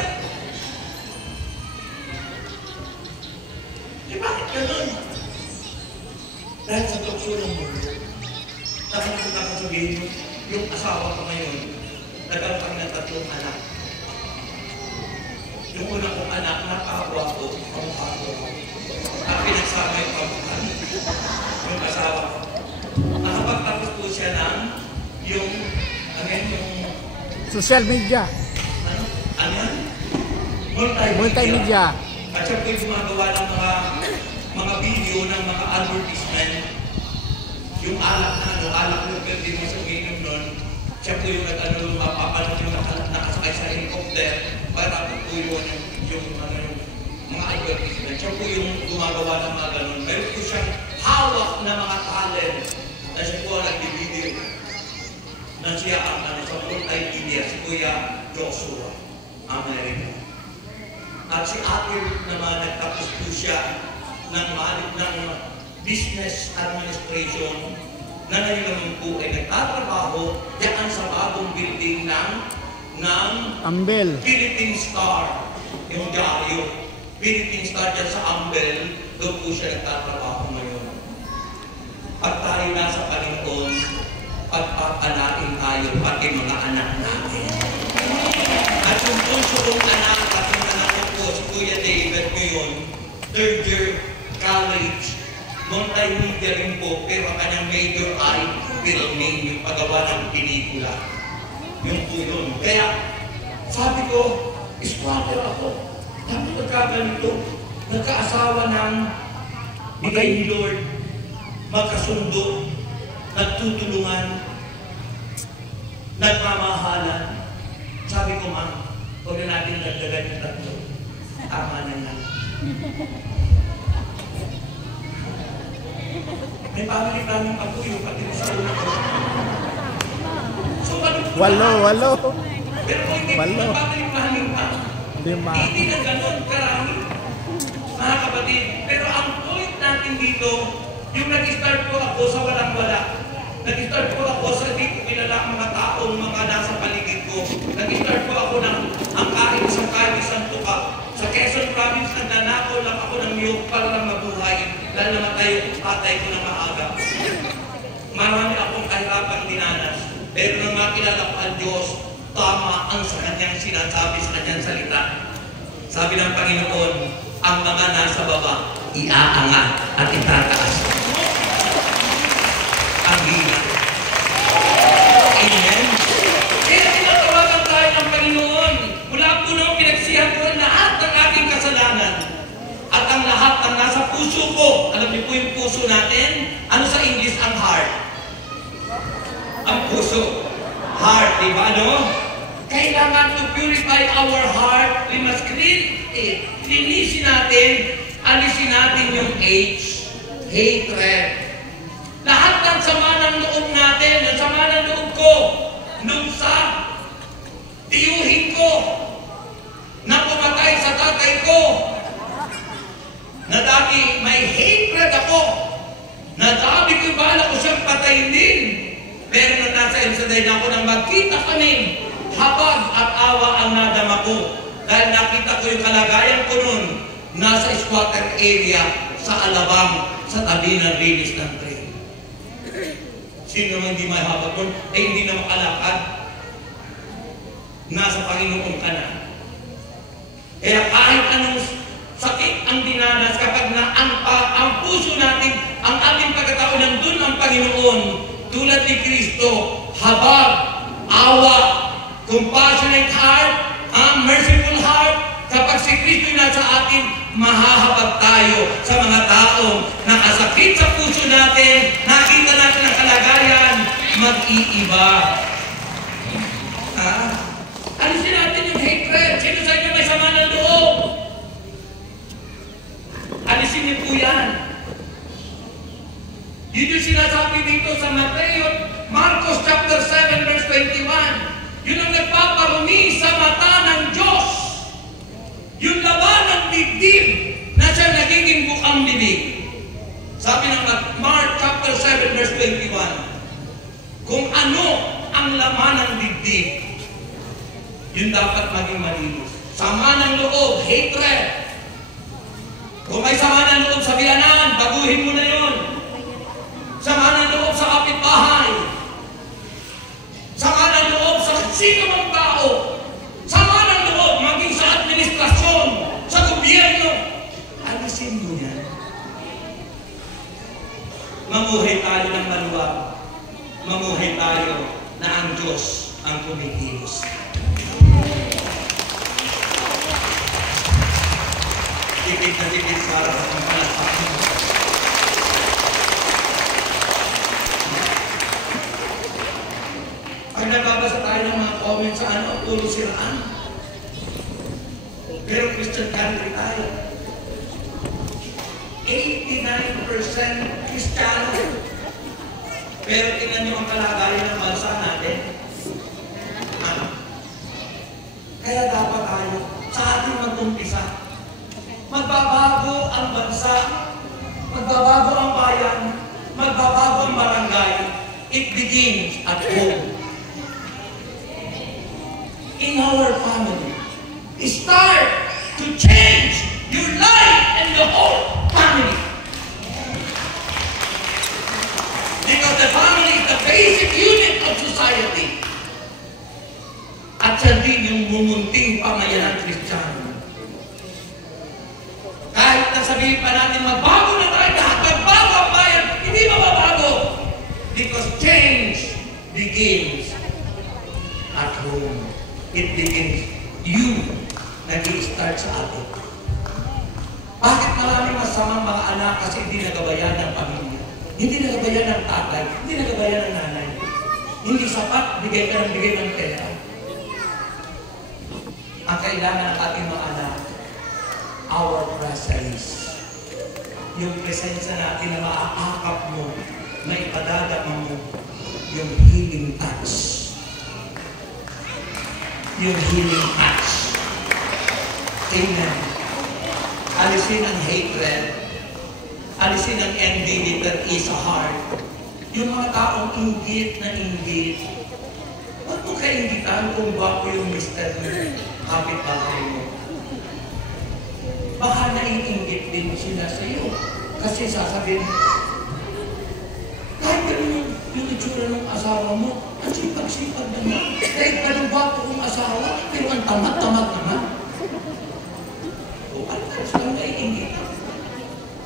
Bakit ganun? Dahil sa tukso ng mundo. Nakakita ko sabihin mo, yung asawa ko ngayon, nagkaroon ng 3 anak. Yung unang kong anak, napakagwa ko, kamukha ko. At pinagsama yung kamukha. Yung asawa ko. Nakapagtapos po siya ng Social media. Ano yan? Multimedia. At siya po'y gumagawa ng mga video ng mga advertisement. Yung alak na alak na pwede mo sa minum nun, siya po yung mapapanood yung nakasakay sa helicopter para po yung mga advertisement. Siya po yung gumagawa ng mga ganun. Meron po siyang hawak na mga talent na siya po ang nag-video na siya ang sa multimedia, si Kuya Joshua America. At si Ate naman nagtapos po siya ng business administration na ngayon naman po ay nagtatrabaho diyan sa bagong building ng Ambel. Philippine Star, yung dyaryo. Philippine Star dyan sa Ambel, doon po siya nagtatrabaho ngayon. At tayo nasa Panginoon, pagpapalain tayo pati mga anak natin. At yung punso kong anak, at yung anak ko po, si Kuya David ngayon, third year college, multimedia rin po, pero ang kanyang major ay filming, yung paggawa ng pelikula. Yung po yun. Kaya, sabi ko, squatter ako. Tapos nagkaganito, nagkaasawa ng bigay ni Lord, magkasundo, nagtutulungan, nagmamahalan. Sabi ko, ma'am, huwag na natin dagdagan yung tatlo. Tama na yan. May family planning ako yung pati sa una ko. So, Walo. pero kung hindi may family planning pa, hindi na ganun karami. Mga kapatid, pero ang point natin dito, yung nag-start po ako sa walang-wala. Nag-start po ako sa hindi ko kilala ang mga taong mga nasa paligid ko. Nag-start po ako ng ang isang tuka. Sa Quezon Province, nagnanakaw lang ako ng niyog para lang mabuhay. Dahil namatay yung tatay ko na maaga. Marami akong kahirapang dinanas. Pero nang makilala ko ang Diyos, tama ang sa kanyang sinasabi sa kanyang salita. Sabi ng Panginoon, ang mga nasa baba, iaangat at itataas. Ang hina. Amen? Kaya tinatawagan tayo ng Panginoon. Mula po nung pinagsisihan ko lahat ng ating kasalanan at ang lahat ng nasa puso ko. Alam niyo po yung puso natin? Ano sa English ang heart? Ang puso. Heart, di ba ano? Kailangan to purify our heart. We must clean it. Linisin natin, alisin natin yung hatred. Lahat ng sama ng loob natin, yung sama ng loob ko, nung sa tiyuhin ko, na pumatay sa tatay ko, na dati may hatred ako, na dati ko bala ko siyang patayin din. Pero nung nasa Elsaday na ako nang magkita kami, habag at awa ang nadama ko. Dahil nakita ko yung kalagayan ko nun, nasa squatter area, sa Alabang, sa tabi ng linis ng train. Sino naman hindi may habag nun? Hindi na makalakad. Nasa Panginoon ka na. Kaya kahit anong sakit ang dinanas, kapag ang puso natin, ang ating pagkatao nandun ang Panginoon, tulad ni Kristo, habag, awa, compassionate heart, merciful heart. Kapag si Kristo nasa atin, mahahabag tayo sa mga taong nakasakit sa puso natin, nakita natin ang kalagayan, mag-iiba. Alisin natin yung hatred. Sino sa inyo may sama ng loob? Alisin niyo po yan. Yun yung sinasabi dito sa Marcos chapter 7 verse 21. Yun ang nagpaparumi sa mata ng Diyos. Yung laman ng dibdib na siya nagiging bukang bibig. Sabi ng Mark chapter 7 verse 21, kung ano ang laman ng dibdib, yun dapat maging malinis. Sama ng loob, hatred. Kung may sama ng loob sa biyanan, baguhin mo na yun. Sama ng loob sa kapitbahay. Sama ng loob sa sino mang tao. Sama ng loob maging sa administrasyon, sa gobyerno. Alisin mo yan. Mamuhay tayo ng maluwag. Mamuhay tayo na ang Diyos ang kumikilos. Dikit na dikit para sa pangpalakpakan. Pag nagbabasa tayo ng mga comments sa ano, puro siraan. Pero Christian country tayo. 89% Kristiyano. Pero tingnan niyo ang kalagayan ng bansa natin. Ano? Kaya dapat tayo sa ating mag-umpisa. Magbabago ang bansa, magbabago ang bayan, magbabago ang barangay. It begins at home. In our family. Start to change your life and your whole family. Because the family is the basic unit of society. At siya din yung mumunting pamayanan Kristiyano. Kahit nasabihin pa natin, magbago na tayo lahat, magbago ang bayan, hindi mababago. Because change begins at home. It begins you nag-i-start sa atin. Bakit maraming masamang mga anak kasi hindi nagabayan ng pamilya? Hindi nagabayan ng tatay, hindi nagabayan ng nanay. Hindi sapat, bigay ka ng pera. Ang kailangan ng ating mga anak, our presence. Yung presensya natin na maaakap mo, na ipadadama mo, yung healing touch. Yung healing touch. Amen. Alisin ang hatred. Alisin ang envy that is a heart. Yung mga taong inggit na inggit. Huwag mo kainggitan kung bako yung mister mo, kapit-bahay mo. Baka naiinggit din sila sa iyo. Kasi sasabihin, kahit ganun yung itsura ng asawa mo, ang sipag-sipag naman. Kahit ganun bako kong asawa, pero ang tamad-tamad naman. O, ano lang naiinggit?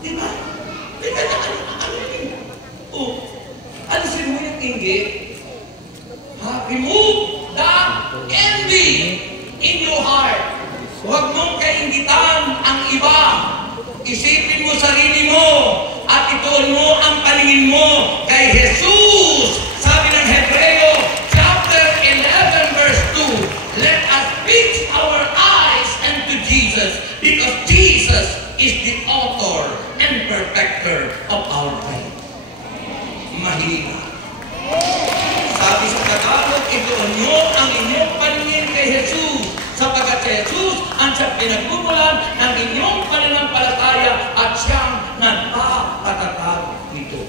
Diba? Diba na ano yun? O, alisin mo yung inggit. Remove the envy in your heart. Huwag mong kainggitan ang iba. Isipin mo sarili mo at ituon mo ang paningin mo kay Jesus. Sabi ng Hebreo, chapter 11, verse 2, let us fix our eyes unto Jesus because Jesus is the author and perfecter of our faith. Mahina. Sabi sa Tagalog, ituon nyo ang inyong paningin kay Jesus sapagkat si Jesus ang siyang pinagmumulan ng inyong pananampalataya at siyang nagpapatatag nito.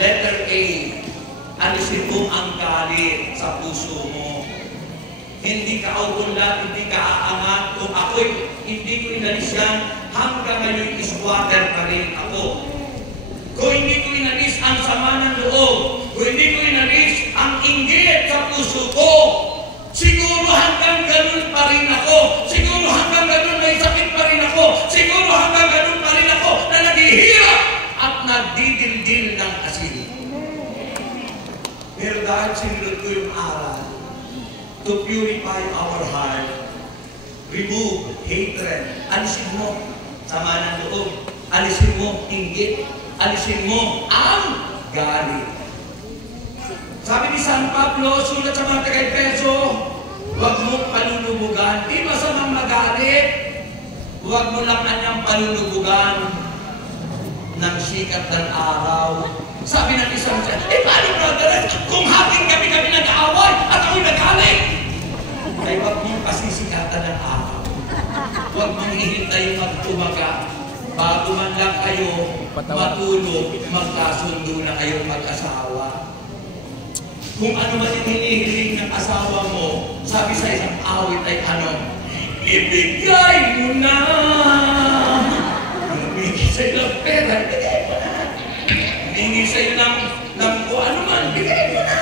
Letter A, alisin mo ang galit sa puso mo. Hindi ka augunlat, hindi ka aangat. Kung ako'y hindi ko inalis yan, hanggang ngayon iswater pa rin ako. Kung hindi ko inalis ang sama ng loob, kung hindi ko inalis ang inggit sa puso ko, siguro hanggang ganun pa rin ako. Siguro hanggang ganun may sakit pa rin ako. Siguro hanggang ganun pa rin ako na naghihirap at nagdidildil ng asin. Pero dahil sinunod ko yung aral, to purify our heart, remove hatred, alisin mo sama ng loob, alisin mo inggit, alisin mo ang galit. Sabi ni San Pablo, sulat sa mga taga-Efeso, huwag mong panulubugan. Di masamang magalit. Huwag mo lang anyang panulubugan ng sikat ng araw. Sabi ng isang siya, paano brother, kung hating gabi-gabi nag-aaway at ako'y nagalit. Ay huwag mong pasisikatan ng araw. Huwag mong hihintayin magtumaga. Bago man lang kayo matulog, magkasundo na kayong mag-asawa. Kung ano man yung hinihiling ng asawa mo, sabi sa isang awit ay ano, ibigay mo na. Humingi sa'yo ng pera, ibigay mo na. Humingi sa'yo ng kung ano man, ibigay mo na.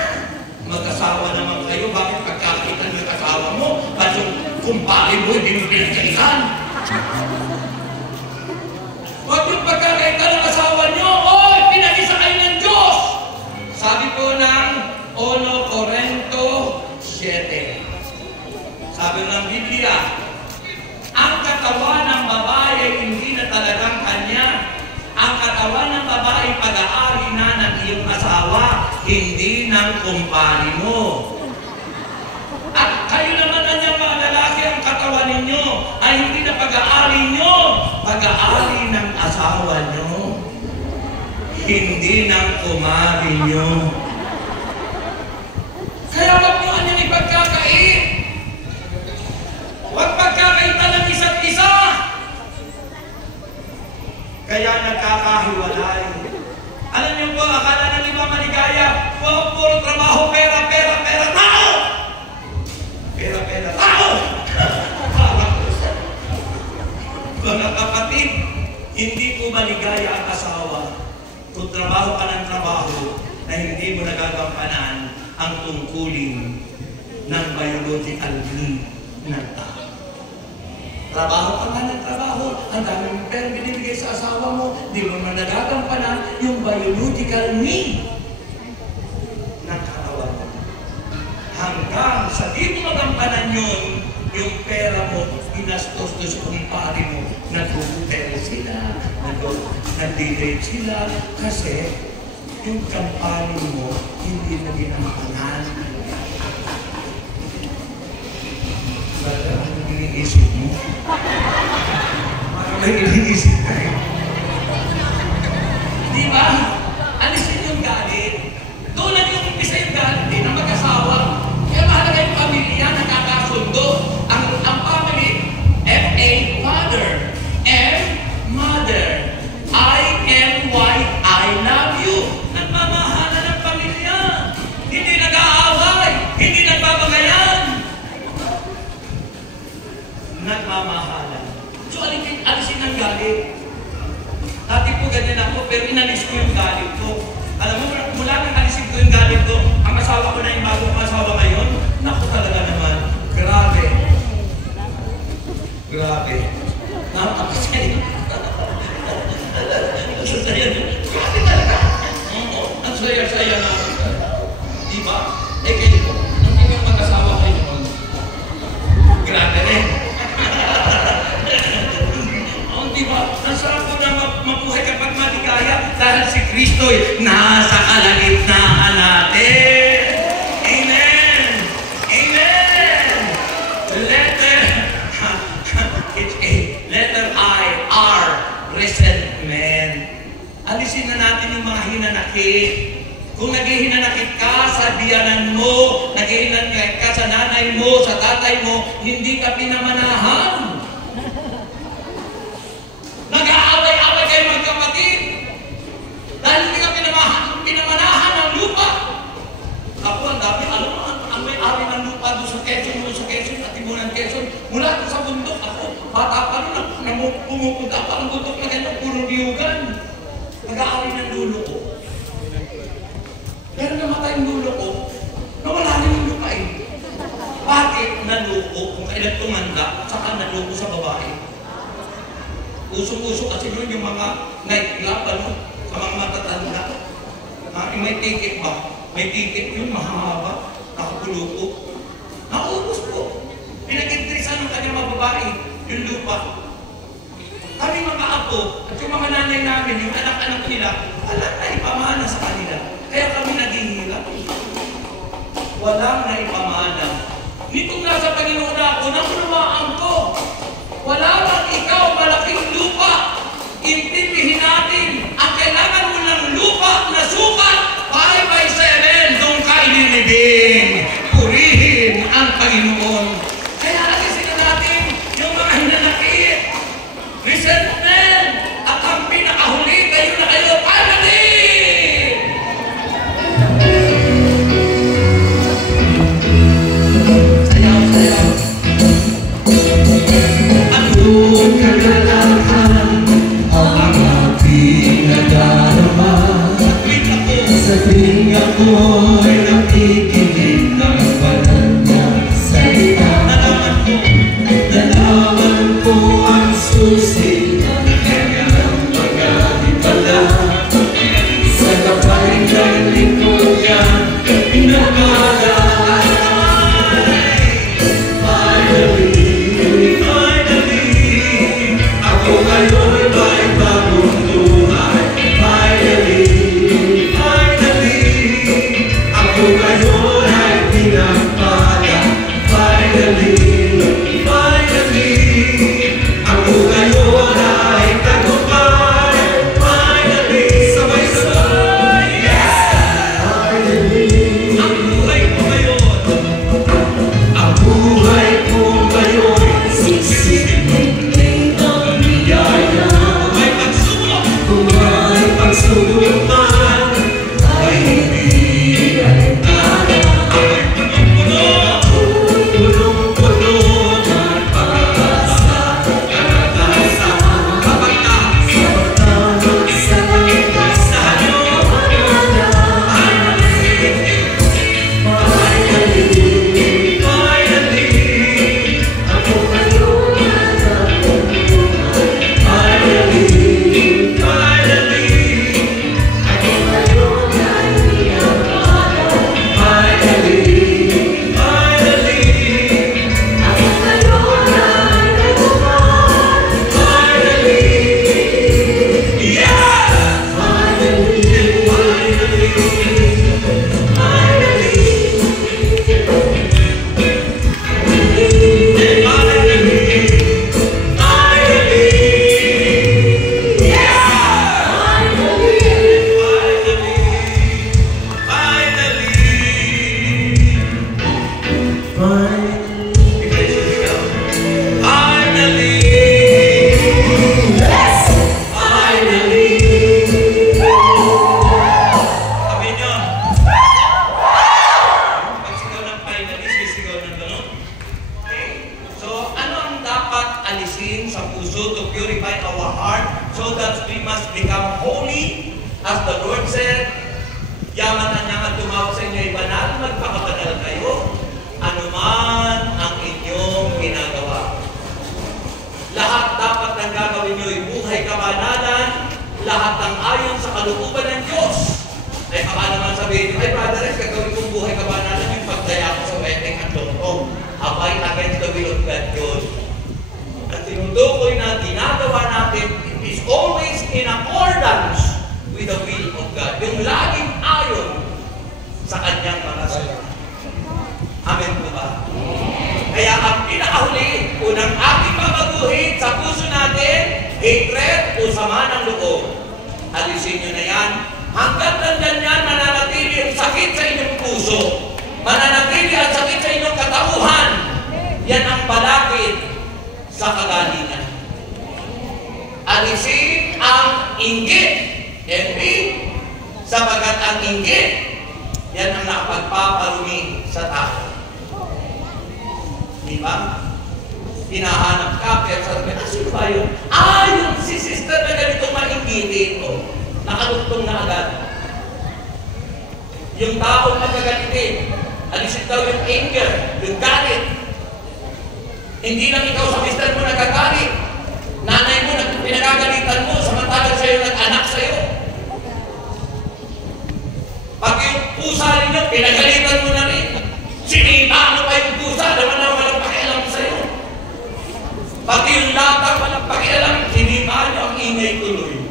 Mag-asawa naman kayo, bakit pagkakita ng asawa mo, ba't yung kumpare mo, hindi mo pinagkaitan? Huwag yung pagkakita ng asawa nyo, oy, pinag-isa kayo ng Diyos! Sabi po ng 1 Corinto 7. Sabi ng Biblia, ang katawan ng kumpari mo. At kayo naman na niyang mga lalaki, ang katawan ninyo ay hindi na pag-aari nyo, pag-aari ng asawa nyo, hindi ng kumari nyo. Kaya wag nyo anyang ipagkakait. Huwag pagkakaitan ng isa't isa. Kaya nagkakahiwalay. Alam niyo po, akala ng iba maligaya, puro trabaho, pera, pera, pera, tao! Pera, pera, tao! Mga kapatid, hindi po maligaya ang asawa kung trabaho ka ng trabaho na hindi mo nagagampanan ang tungkulin ng biological need ng tao. Trabaho ka nga ng trabaho, ang dami mong pera binibigay sa asawa mo, di mo na nagagampanan yung biological need ng katawan mo. Hanggang sa di mo magampanan yun, yung pera mo, inastos sa kumpari mo, nag-hotel sila, nag-date sila, kasi yung kampanya mo, hindi na ginagampanan. Parang iniisip mo. Parang may iniisip kayo. Di ba? Alisin yung galit. Tulad yung isa yung galit din ang mag-asawa. Kaya mahalaga yung pamilya, nakakasundo. Ang family, F-A, father. M, mother. I-M-Y, I love you. Nagmamahala ng pamilya. Hindi nag-aaway. Hindi nagbabagayan. Nagmamahala. So, alisin ang galit. Dati po ganyan ako, pero inalis ko yung galit ko. Alam mo, mula nang alisin ko yung galit ko, ang asawa ko na yung bagong asawa ngayon, naku talaga naman, grabe. Grabe. Napakasaya. Ang sasaya. Grabe talaga. Oo, ang saya-saya na. Diba? Kayo po, ang inyong mag-asawa kayo noon. Grabe rin. Diba? Ang sarap ko na mabuhay kapag maligaya dahil si Kristo'y nasa kalagitnaan natin. Amen! Amen! Letter I, R, resentment. Alisin na natin yung mga hinanakit. Kung naghihinanakit ka sa biyanan mo, naghihinanakit ka sa nanay mo, sa tatay mo, hindi ka pinamanahan. Nag-aaway-aaway kayo magkapatid. Dahil hindi ka pinamanahan ng lupa. Ako, ang dami, alam mo, ang may-ari ng lupa doon sa Quezon, at Timunan Quezon, mula doon sa bundok, ako, bata pa rin, pumupunta pa ang bundok na gano'n, puro biyugan. Nag-aaway ng lulo ko. Pero namatay yung lulo ko, nawala rin yung lupa eh. Bakit naluko kung kailan tumanda, saka naluko sa babae? Usok-usok kasi yun yung mga nightclub, sa mga matatanda. May ticket ba? May ticket yun, mahaba, nakapuluko. Naubos po. Pinag-intrisan ng kanyang mga babae, yung lupa. Kami mga apo, at yung mga nanay namin, yung anak-anak nila, wala na ipamana sa kanila. Kaya kami naghihirap. Walang na ipamana. Nitong nasa Panginoon ako, nakunawaan ko. Wala bang ikaw malaking lupa? Intindihin natin, ang kailangan mo ng lupa na sukat, 5x7, doon ka ililibing. Purihin ang Panginoon. Kaya alisin na natin yung mga hinanakit, resentment, at ang pinakahuli, kayo na kayo, family! Sayaw, sayaw. dapat alisin sa puso to purify our heart so that we must become holy. As the Lord said, yaman na niya nga tumawag sa inyo ay banal, magpakabanal kayo, anuman ang inyong ginagawa. Lahat dapat ng gagawin nyo ay buhay kabanalan, lahat ng ayon sa kalooban ng Diyos. Ay baka naman sabihin nyo, ay brother, gagawin kong buhay kabanalan yung pagdaya ko sa wedding at longtong. Abay against the will of God yun. At tinutukoy na ginagawa natin, it is always in accordance with the will of God. Yung laging ayon sa kanyang mga salita. Amen po ba? Kaya ang pinakahuli, unang ating babaguhin sa puso natin, hatred o sama ng loob. Alisin nyo na yan. Hanggang nandyan yan, mananatili ang sakit sa inyong puso. Mananatili ang sakit sa inyong katauhan. Yan ang balakid sa kagalingan. Alisin ang inggit. Envy. Sapagat ang inggit, yan ang nakapagpaparumi sa tao. Di ba? Hinahanap ka, pero sabi, sino ba yun? Yung si sister na ganito mainggitin mo. Nakalugtong na agad. Yung taong magagalitin, alisin daw yung anger, yung galit. Hindi lang ikaw sa mister mo nagagalit. Nanay mo, pinagagalitan mo, samantalang sa'yo nag-anak sa'yo. Pag yung pusa rin yun, pinagalitan mo na rin. Sinita mo pa yung pusa, naman na walang pakialam sa'yo. Pati yung latang walang pakialam, sinita nyo ang ingay tuloy.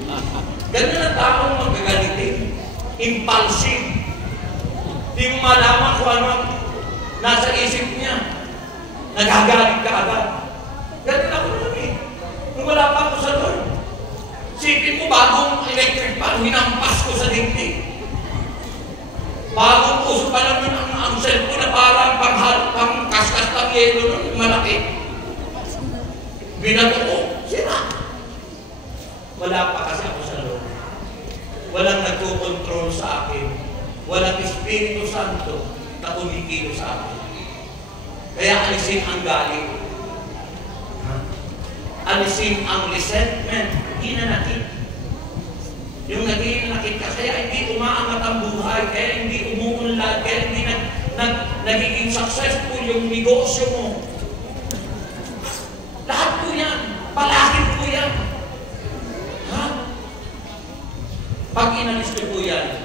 Ganun ang taong magagalitin. Impulsive. Di mo malaman kung ano nasa isip niya. Nagagalit ka agad. Ganun ako naman eh. Nung wala pa ako sa Lord. Sipin mo, bagong electric pan, hinampas ko sa dingding. Bagong puso pa lang nun ang cellphone na parang pang-kaskas ng yelo nun, malaki. Binato ko, sira. Wala pa kasi ako sa Lord. Walang nagkukontrol sa akin. Walang Espiritu Santo na kumikilo sa akin. Kaya alisin ang galit. Alisin ang resentment. Hinanakit. Yung naghihinakit ka, kaya hindi umaangat ang buhay, kaya hindi umuunlad, kaya hindi nagiging successful yung negosyo mo. Lahat po yan. Palakit po yan. Ha? Pag inalis ko po yan,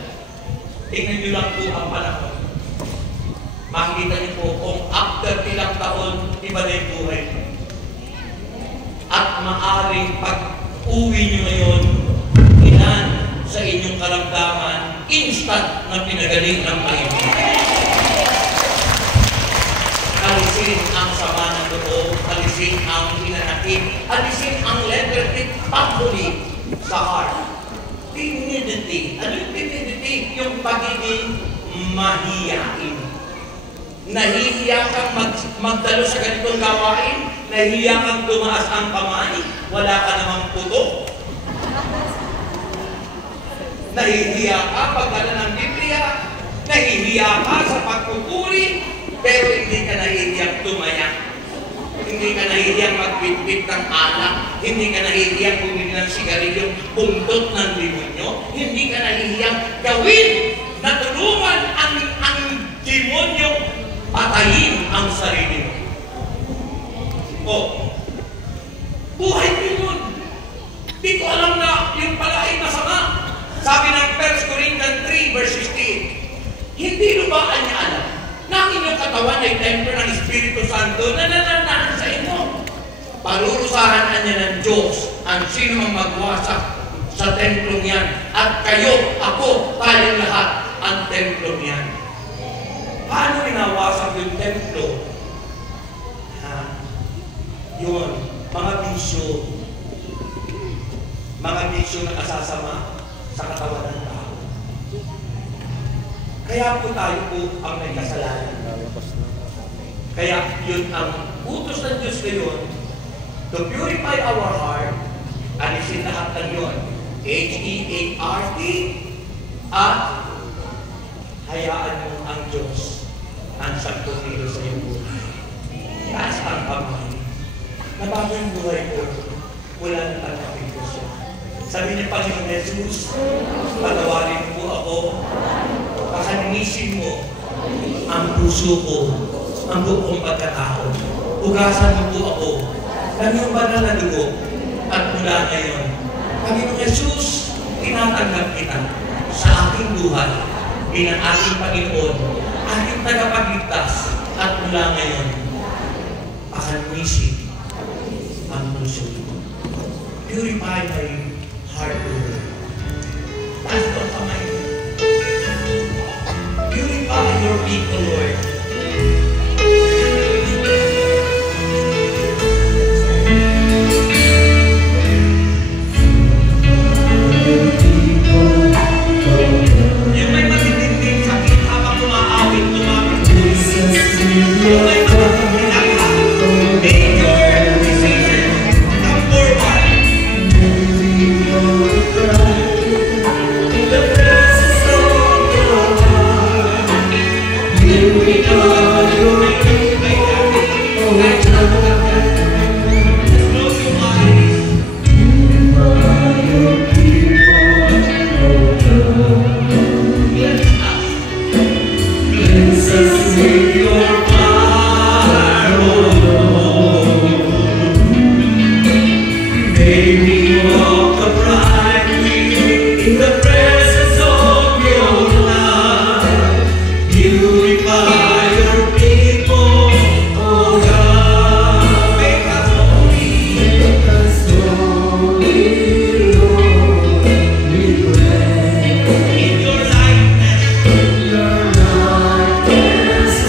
tingnan nyo lang po ang panahon. Makikita niyo po kung after ilang taon, iba na yung buhay. At maaring pag-uwi nyo ngayon, ilan sa inyong karamdaman, instant na pinagaling ng Panginoon. Alisin ang sama ng loob, alisin ang hinanakit, alisin ang lethargic pagpuli sa heart. Timidity. Ano yung timidity? Yung pagiging mahiyain. Nahihiya kang magdalo sa ganitong gawain, nahihiya kang tumaas ang kamay, wala ka namang puto. Nahihiya ka pagdala ng Biblia, nahihiya ka sa pagpupuri, pero hindi ka nahihiyang tumaya. Hindi ka nahihiyang magbitbit ng alak, hindi ka nahihiyang bumili ng sigarilyo, buntot ng demonyo, hindi ka nahihiyang gawin na tulungan ang demonyo patayin ang sarili mo. O, buhay ko yun. Di ko alam na yung pala ay masama. Sabi ng 1 Corinthians 3 verse 16, hindi lubaan niya alam na ang inyong katawan ay templo ng Espiritu Santo na nananahan sa inyo. Parurusahan niya ng Diyos ang sino mang magwasak sa templong yan. At kayo, ako, tayo lahat ang templong yan. Paano winawasak yung templo? Yun, mga bisyo. Mga bisyo na kasasama sa katawan ng tao. Kaya po tayo po ang may kasalanan. Kaya yun ang utos ng Diyos ngayon to purify our heart, alisin lahat ng yun. H-E-A-R-T at hayaan mo ang Diyos ang sagpong nilo sa iyong buhay. Taas ang kamay. nabago yung buhay ko. Wala nang tanggapin ko siya. Sabi niya, Panginoon Jesus, patawarin mo ako. Pakalinisin mo ang puso ko, ang buong pagkatao. Ugasan mo po ako ng iyong banal na dugo. At mula ngayon, Panginoon Jesus, tinatanggap kita sa aking buhay bilang aking Panginoon, aking tagapagligtas. At mula ngayon, pakalinisin ang puso ko. Purify my heart, Lord. Taas mo ang kamay mo. Purify your people, Lord. Yung may matitinding sakit habang umaawit, lumapit. Yung may matitinding akha, major decision, come forward. The presence of God, purify your people. Just close your eyes. Cleanse us with your fire, oh Lord. May we walk uprightly in the presence of your love. Purify your people, oh God. Make us holy, Lord, we pray. In your likeness,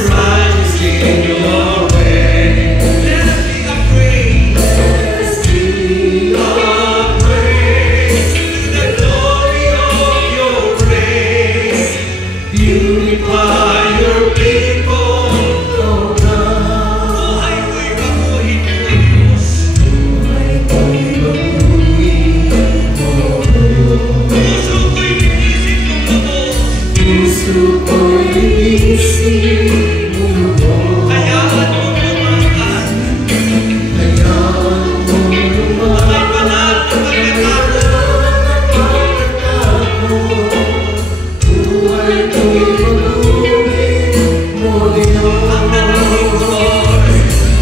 rise in your way. Let us be a praise. Praise to the glory of your grace. Purify your people, oh God. Buhay ko'y baguhin mo, Diyos. Puso ko'y linisin mong lubos. Hayaan mong lumakas. Ang banal na pagkatapos.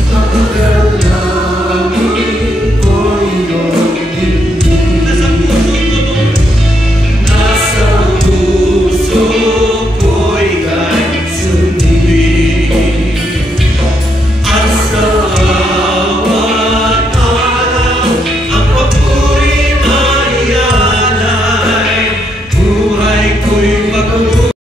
Ang dalawang nasa puso ko'y kay sundin. At sa bawat araw, ang papuri maialay. Buhay ko'y bago.